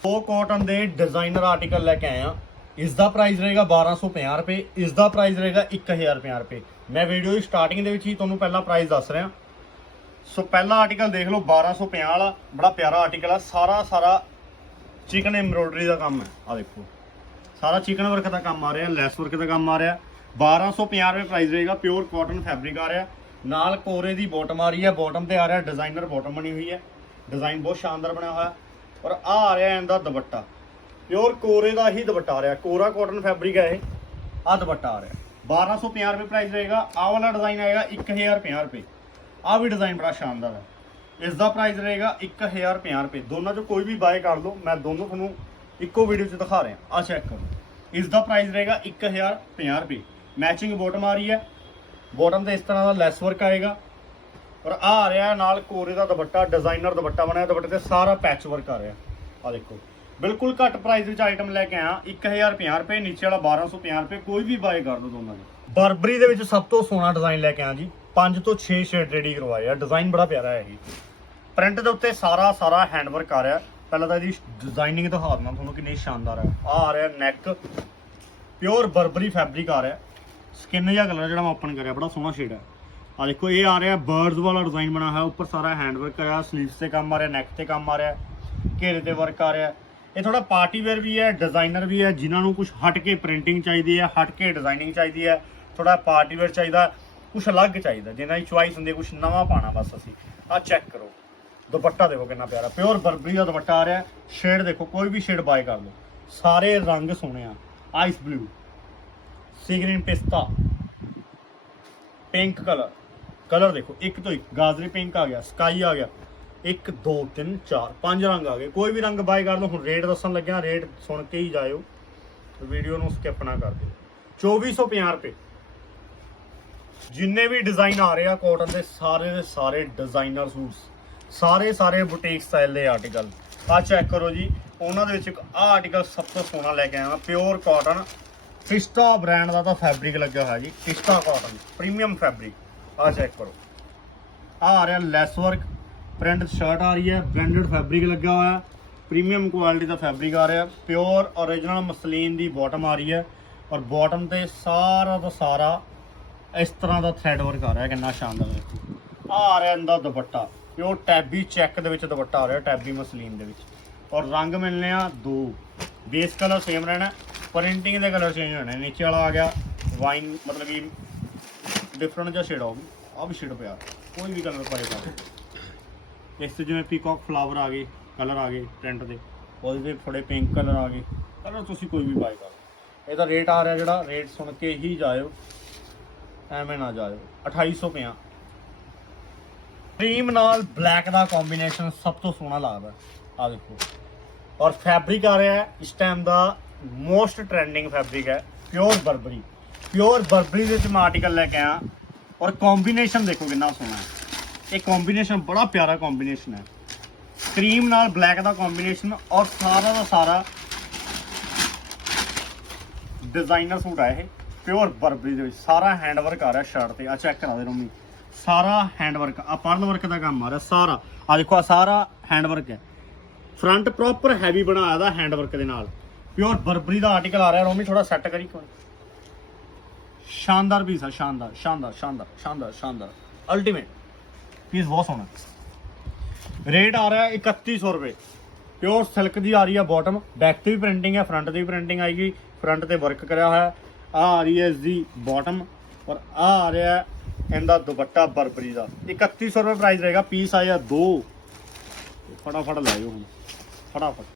ਉਹ ਕਾਟਨ ਦੇ ਡਿਜ਼ਾਈਨਰ ਆਰਟੀਕਲ ਲੈ ਕੇ ਆਇਆ। ਇਸ ਦਾ ਪ੍ਰਾਈਸ ਰਹੇਗਾ 1250 ਰੁਪਏ ਇਸ ਦਾ ਪ੍ਰਾਈਸ ਰਹੇਗਾ 1050 ਰੁਪਏ। ਮੈਂ ਵੀਡੀਓ ਦੀ ਸਟਾਰਟਿੰਗ ਦੇ ਵਿੱਚ ਹੀ ਤੁਹਾਨੂੰ ਪਹਿਲਾ ਪ੍ਰਾਈਸ ਦੱਸ ਰਿਹਾ। ਸੋ ਪਹਿਲਾ ਆਰਟੀਕਲ ਦੇਖ ਲਓ 1250 ਵਾਲਾ, ਬੜਾ ਪਿਆਰਾ ਆਰਟੀਕਲ ਆ। ਸਾਰਾ ਸਾਰਾ ਚਿਕਨ ਐਮਬ੍ਰੋਇਡਰੀ ਦਾ ਕੰਮ ਹੈ। ਆ ਦੇਖੋ। ਸਾਰਾ ਚਿਕਨ ਵਰਕ ਦਾ ਕੰਮ ਆ ਰਿਹਾ ਲੈਸ ਵਰਕ ਦਾ ਕੰਮ ਆ ਰਿਹਾ। 1250 ਰੁਪਏ ਪ੍ਰਾਈਸ ਰਹੇਗਾ ਪਿਓਰ ਕਾਟਨ ਫੈਬਰਿਕ ਆ ਰਿਹਾ। ਨਾਲ ਕੋਰੇ ਦੀ ਬਾਟਮ ਆ ਰਹੀ ਹੈ ਬਾਟਮ ਤੇ ਆ ਰਿਹਾ ਡਿਜ਼ਾਈਨਰ ਬਾਟਮ ਬਣੀ ਹੋਈ ਹੈ। ਡਿਜ਼ਾਈਨ ਬਹੁਤ ਸ਼ਾਨਦਾਰ ਬਣਿਆ ਹੋਇਆ। ਔਰ ਆ ਆ ਰਿਹਾ ਇਹਦਾ ਦੁਪੱਟਾ। ਪਿਓਰ ਕੋਰੇ ਦਾ ਹੀ ਦੁਪੱਟਾ ਆ ਰਿਹਾ। ਕੋਰਾ ਕਾਟਨ ਫੈਬਰਿਕ ਹੈ ਇਹ। ਆ ਦੁਪੱਟਾ ਆ ਰਿਹਾ। 1250 ਰੁਪਏ ਪ੍ਰਾਈਸ ਰਹੇਗਾ। ਆ ਵਾਲਾ ਡਿਜ਼ਾਈਨ ਆਏਗਾ 1050 ਰੁਪਏ। ਆ ਵੀ ਡਿਜ਼ਾਈਨ ਬੜਾ ਸ਼ਾਨਦਾਰ ਹੈ ਇਸ ਦਾ ਪ੍ਰਾਈਸ ਰਹੇਗਾ 1050 ਰੁਪਏ। ਦੋਨਾਂ ਚੋਂ ਕੋਈ ਵੀ ਬਾਏ ਕਰ ਲਓ, ਮੈਂ ਦੋਨੋਂ ਤੁਹਾਨੂੰ ਇੱਕੋ ਵੀਡੀਓ 'ਚ ਦਿਖਾ ਰਿਹਾ। ਆ ਚੈੱਕ ਕਰੋ। ਇਸ ਦਾ ਪ੍ਰਾਈਸ ਰਹੇਗਾ 1050 ਰੁਪਏ। ਮੈਚਿੰਗ ਬੋਟਮ ਆ ਰਹੀ ਹੈ। ਬੋਟਮ ਤੇ ਇਸ ਤਰ੍ਹਾਂ ਦਾ ਲੈਸ ਵਰਕ ਆਏਗਾ। ਔਰ ਆ ਆ ਰਿਹਾ ਨਾਲ ਕੋਰੇ ਦਾ ਦੁਪੱਟਾ ਡਿਜ਼ਾਈਨਰ ਦੁਪੱਟਾ ਬਣਿਆ। ਦੁਪੱਟੇ ਤੇ ਸਾਰਾ ਪੈਚ ਵਰਕ ਆ ਰਿਹਾ। ਆ ਦੇਖੋ। ਬਿਲਕੁਲ ਘੱਟ ਪ੍ਰਾਈਸ ਵਿੱਚ ਆਈਟਮ ਲੈ ਕੇ ਆਇਆ। 1050 ਰੁਪਏ, ਨੀਚੇ ਵਾਲਾ 1250 ਰੁਪਏ, ਕੋਈ ਵੀ ਬਾਏ ਕਰ ਲਓ ਦੋਨਾਂ ਦੇ। ਬਰਬਰੀ ਦੇ ਵਿੱਚ ਸਭ ਤੋਂ ਸੋਹਣਾ ਡਿਜ਼ਾਈਨ ਲੈ ਕੇ ਆਇਆ ਜੀ। 5 ਤੋਂ 6 ਸ਼ੇਡ ਰੈਡੀ ਕਰਵਾਏ ਆ। ਡਿਜ਼ਾਈਨ ਬੜਾ ਪਿਆਰਾ ਹੈ ਇਹ। ਪ੍ਰਿੰਟ ਦੇ ਉੱਤੇ ਸਾਰਾ ਸਾਰਾ ਹੈਂਡਵਰਕ ਆ ਰਿਹਾ। ਪਹਿਲਾਂ ਤਾਂ ਇਹਦੀ ਡਿਜ਼ਾਈਨਿੰਗ ਦਿਖਾ ਦਿੰਦਾ ਤੁਹਾਨੂੰ ਕਿੰਨੀ ਸ਼ਾਨਦਾਰ ਹੈ। ਆ ਆ ਰਿਹਾ ਨੈਕ ਪਿਓਰ ਬਰਬਰੀ ਫੈਬਰਿਕ ਆ ਰਿਹਾ। ਸਕਿਨ ਜਿਹਾ ਕਲਰ ਜਿਹੜਾ ਮੈਂ ਓਪਨ ਕਰਿਆ। ਬੜਾ ਸੋਹਣਾ ਸ਼ੇਡ ਹੈ ਆ ਦੇਖੋ, ਇਹ ਆ ਰਿਹਾ ਬਰਡਸ ਵਾਲਾ ਡਿਜ਼ਾਈਨ ਬਣਾ ਹੋਇਆ। ਉੱਪਰ ਸਾਰਾ ਹੈਂਡਵਰਕ ਆਇਆ ਸਲੀਵਸ ਤੇ ਕੰਮ ਆ ਰਿਹਾ ਨੈਕ ਤੇ ਕੰਮ ਆ ਰਿਹਾ। ਘੇਰੇ ਤੇ ਵਰਕ ਆ ਰਿਹਾ। ਇਹ ਥੋੜਾ ਪਾਰਟੀ ਵੇਅਰ ਵੀ ਹੈ ਡਿਜ਼ਾਈਨਰ ਵੀ ਹੈ, ਜਿਨ੍ਹਾਂ ਨੂੰ ਕੁਝ ਹਟ ਕੇ ਪ੍ਰਿੰਟਿੰਗ ਚਾਹੀਦੀ ਹੈ, ਹਟ ਕੇ ਡਿਜ਼ਾਈਨਿੰਗ ਚਾਹੀਦੀ ਹੈ ਥੋੜਾ ਪਾਰਟੀ ਵੇਅਰ ਚਾਹੀਦਾ ਕੁਝ ਅਲੱਗ ਚਾਹੀਦਾ ਜਿਹਨਾਂ ਦੀ ਚੁਆਇਸ ਹੁੰਦੀ ਹੈ ਕੁਝ ਨਵਾਂ ਪਾਣਾ ਬਸ ਅਸੀਂ। ਆ ਚੈੱਕ ਕਰੋ। ਦੁਪੱਟਾ ਦੇਖੋ ਕਿੰਨਾ ਪਿਆਰਾ। ਪਿਓਰ ਬਰਬਰੀ ਦਾ ਦੁਪੱਟਾ ਆ ਰਿਹਾ। ਸ਼ੇਡ ਦੇਖੋ, ਕੋਈ ਵੀ ਸ਼ੇਡ ਬਾਏ ਕਰ ਲਓ। ਸਾਰੇ ਰੰਗ ਸੋਹਣੇ ਆ। ਆਈਸ ਬਲੂ ਸੀ ਗ੍ਰੀਨ ਪਿਸਤਾ ਪਿੰਕ ਕਲਰ ਕਲਰ ਦੇਖੋ, ਇੱਕ ਤੋਂ ਇੱਕ। ਗਾਜਰੀ ਪਿੰਕ ਆ ਗਿਆ ਸਕਾਈ ਆ ਗਿਆ। 1 2 3 4 ਪੰਜ ਰੰਗ ਆ ਗਏ। ਕੋਈ ਵੀ ਰੰਗ ਬਾਏ ਕਰ ਲਓ, ਹੁਣ ਰੇਟ ਦੱਸਣ ਲੱਗਿਆ, ਰੇਟ ਸੁਣ ਕੇ ਹੀ ਜਾਇਓ। ਵੀਡੀਓ ਨੂੰ ਸਕਿਪ ਨਾ ਕਰ ਦਿਓ। 2450 ਰੁਪਏ। ਜਿੰਨੇ ਵੀ ਡਿਜ਼ਾਈਨ ਆ ਰਹੇ ਆ ਕਾਟਨ ਦੇ, ਸਾਰੇ ਦੇ ਸਾਰੇ ਡਿਜ਼ਾਈਨਰ ਸੂਟਸ ਸਾਰੇ ਸਾਰੇ ਬੁਟੀਕ ਸਟਾਈਲ ਦੇ ਆਰਟੀਕਲ ਆ ਚੈੱਕ ਕਰੋ ਜੀ, ਉਹਨਾਂ ਦੇ ਵਿੱਚ ਇੱਕ ਆ ਆਰਟੀਕਲ ਸਭ ਤੋਂ ਸੋਹਣਾ ਲੈ ਕੇ ਆਇਆ ਪਿਓਰ ਕਾਟਨ ਟਿਸਟਾ ਬ੍ਰਾਂਡ ਦਾ ਤਾਂ ਫੈਬਰਿਕ ਲੱਗਿਆ ਹੋਇਆ ਜੀ ਟਿਸਟਾ ਕਾਟਨ ਪ੍ਰੀਮੀਅਮ ਫੈਬਰਿਕ ਆ ਚੈੱਕ ਕਰੋ। ਆ ਆ ਰਿਹਾ ਲੈਸ ਵਰਕ ਪ੍ਰਿੰਟ ਸ਼ਰਟ ਆ ਰਹੀ ਹੈ, ਬ੍ਰਾਂਡਡ ਫੈਬਰਿਕ ਲੱਗਾ ਹੋਇਆ ਪ੍ਰੀਮੀਅਮ ਕੁਆਲਿਟੀ ਦਾ ਫੈਬਰਿਕ ਆ ਰਿਹਾ ਪਿਓਰ origignal ਮਸਲੀਨ ਦੀ ਬਾਟਮ ਆ ਰਹੀ ਹੈ ਔਰ ਬਾਟਮ ਤੇ ਸਾਰਾ ਦਾ ਸਾਰਾ ਇਸ ਤਰ੍ਹਾਂ ਦਾ ਥ੍ਰੈਡ ਵਰਕ ਆ ਰਿਹਾ ਕਿੰਨਾ ਸ਼ਾਨਦਾਰ ਹੈ। ਆ ਆ ਰਿਹਾ ਇਹਦਾ ਦੁਪੱਟਾ ਪਿਓਰ ਟੈਬੀ ਚੈੱਕ ਦੇ ਵਿੱਚ ਦੁਪੱਟਾ ਆ ਰਿਹਾ ਟੈਬੀ ਮਸਲੀਨ ਦੇ ਵਿੱਚ। ਔਰ ਰੰਗ ਮਿਲਨੇ ਆ ਦੋ ਬੇਸ ਕਲਰ ਸੇਮ ਰਹਿਣਾ ਪ੍ਰਿੰਟਿੰਗ ਦੇ ਕਲਰ ਚੇਂਜ ਹੋਣੇ, ਨੀਚੇ ਵਾਲਾ ਆ ਗਿਆ ਵਾਈਨ ਮਤਲਬ ਕਿ ਡਿਫਰੈਂਟ ਜਿਹਾ ਸ਼ੇਡ ਆਉਗੀ ਆ ਵੀ ਸ਼ੇਡ ਪਿਆ, ਕੋਈ ਵੀ ਕਲਰ ਪਾਏ ਪਾ ਇਸ 'ਚ ਜਿਵੇਂ ਪੀਕੌਕ ਫਲਾਵਰ ਆ ਗਏ ਕਲਰ ਆ ਗਏ ਪ੍ਰਿੰਟ ਦੇ। ਉਹਦੇ ਤੇ ਥੋੜੇ ਪਿੰਕ ਕਲਰ ਆ ਗਏ। ਕਲਰ ਤੁਸੀਂ ਕੋਈ ਵੀ ਬਾਈ ਕਰੋ। ਇਹਦਾ ਰੇਟ ਆ ਰਿਹਾ ਜਿਹੜਾ ਰੇਟ ਸੁਣ ਕੇ ਹੀ ਜਾਇਓ। ਐਵੇਂ ਨਾ ਜਾਇਓ। 2850 ਕਰੀਮ ਨਾਲ ਬਲੈਕ ਦਾ ਕੰਬੀਨੇਸ਼ਨ ਸਭ ਤੋਂ ਸੋਹਣਾ ਲੱਗਦਾ। ਆ ਦੇਖੋ। ਔਰ ਫੈਬਰਿਕ ਆ ਰਿਹਾ, ਇਸ ਟਾਈਮ ਦਾ ਮੋਸਟ ਟ੍ਰੈਂਡਿੰਗ ਫੈਬਰਿਕ ਹੈ ਪਿਓਰ ਬਰਬਰੀ ਪਿਓਰ ਬਰਬਰੀ ਦੇ ਵਿੱਚ ਮੈਂ ਆਰਟੀਕਲ ਲੈ ਕੇ ਆਇਆ। ਔਰ ਕੰਬੀਨੇਸ਼ਨ ਦੇਖੋ ਕਿੰਨਾ ਸੋਹਣਾ ਹੈ। ਇਹ ਕੰਬੀਨੇਸ਼ਨ ਬੜਾ ਪਿਆਰਾ ਕੰਬੀਨੇਸ਼ਨ ਹੈ। ਕਰੀਮ ਨਾਲ ਬਲੈਕ ਦਾ ਕੰਬੀਨੇਸ਼ਨ ਔਰ ਸਾਰਾ ਦਾ ਸਾਰਾ ਡਿਜ਼ਾਈਨਰ ਸੂਟ ਆ ਇਹ। ਪਿਓਰ ਬਰਬਰੀ ਦੇ ਵਿੱਚ ਸਾਰਾ ਹੈਂਡ ਵਰਕ ਆ ਰਿਹਾ ਸ਼ਰਟ ਤੇ। ਆ ਚੈੱਕ ਕਰਾ ਦੇ ਰੋਮੀ ਸਾਰਾ ਹੈਂਡ ਵਰਕ ਆ ਪਰਲ ਵਰਕ ਦਾ ਕੰਮ ਆ ਰਿਹਾ ਸਾਰਾ। ਆ ਦੇਖੋ, ਆ ਸਾਰਾ ਹੈਂਡ ਵਰਕ ਹੈ। ਫਰੰਟ ਪ੍ਰੋਪਰ ਹੈਵੀ ਬਣਾਇਆ ਦਾ ਹੈਂਡ ਵਰਕ ਦੇ ਨਾਲ। ਪਿਓਰ ਬਰਬਰੀ ਦਾ ਆਰਟੀਕਲ ਆ ਰਿਹਾ। ਰੋਮੀ ਥੋੜਾ ਸੈੱਟ ਕਰੀ ਕੋਈ ਸ਼ਾਨਦਾਰ ਪੀਸ ਆ, ਸ਼ਾਨਦਾਰ ਸ਼ਾਨਦਾਰ ਸ਼ਾਨਦਾਰ ਸ਼ਾਨਦਾਰ ਸ਼ਾਨਦਾਰ। ਅਲਟੀਮੇਟ ਪੀਸ ਬਹੁਤ ਸੋਹਣਾ। ਰੇਟ ਆ ਰਿਹਾ 3100 ਰੁਪਏ। ਪਿਓਰ ਸਿਲਕ ਦੀ ਆ ਰਹੀ ਹੈ ਬਾਟਮ ਬੈਕ ਤੇ ਵੀ ਪ੍ਰਿੰਟਿੰਗ ਹੈ ਫਰੰਟ ਤੇ ਵੀ ਪ੍ਰਿੰਟਿੰਗ ਆਏਗੀ ਫਰੰਟ ਤੇ ਵਰਕ ਕਰਿਆ ਹੋਇਆ। ਹੈ ਆ ਆ ਰਹੀ ਹੈ ਇਸ ਦੀ ਬਾਟਮ ਔਰ ਆ ਆ ਰਿਹਾ ਹੈ ਇਹਦਾ ਦੁਪੱਟਾ ਬਰਬਰੀ ਦਾ। 3100 ਰੁਪਏ ਪ੍ਰਾਈਸ ਰਹੇਗਾ। ਪੀਸ ਆਇਆ ਦੋ। ਫਟਾਫਟ ਲਾਇਓ ਹੁਣ। ਫਟਾਫਟ।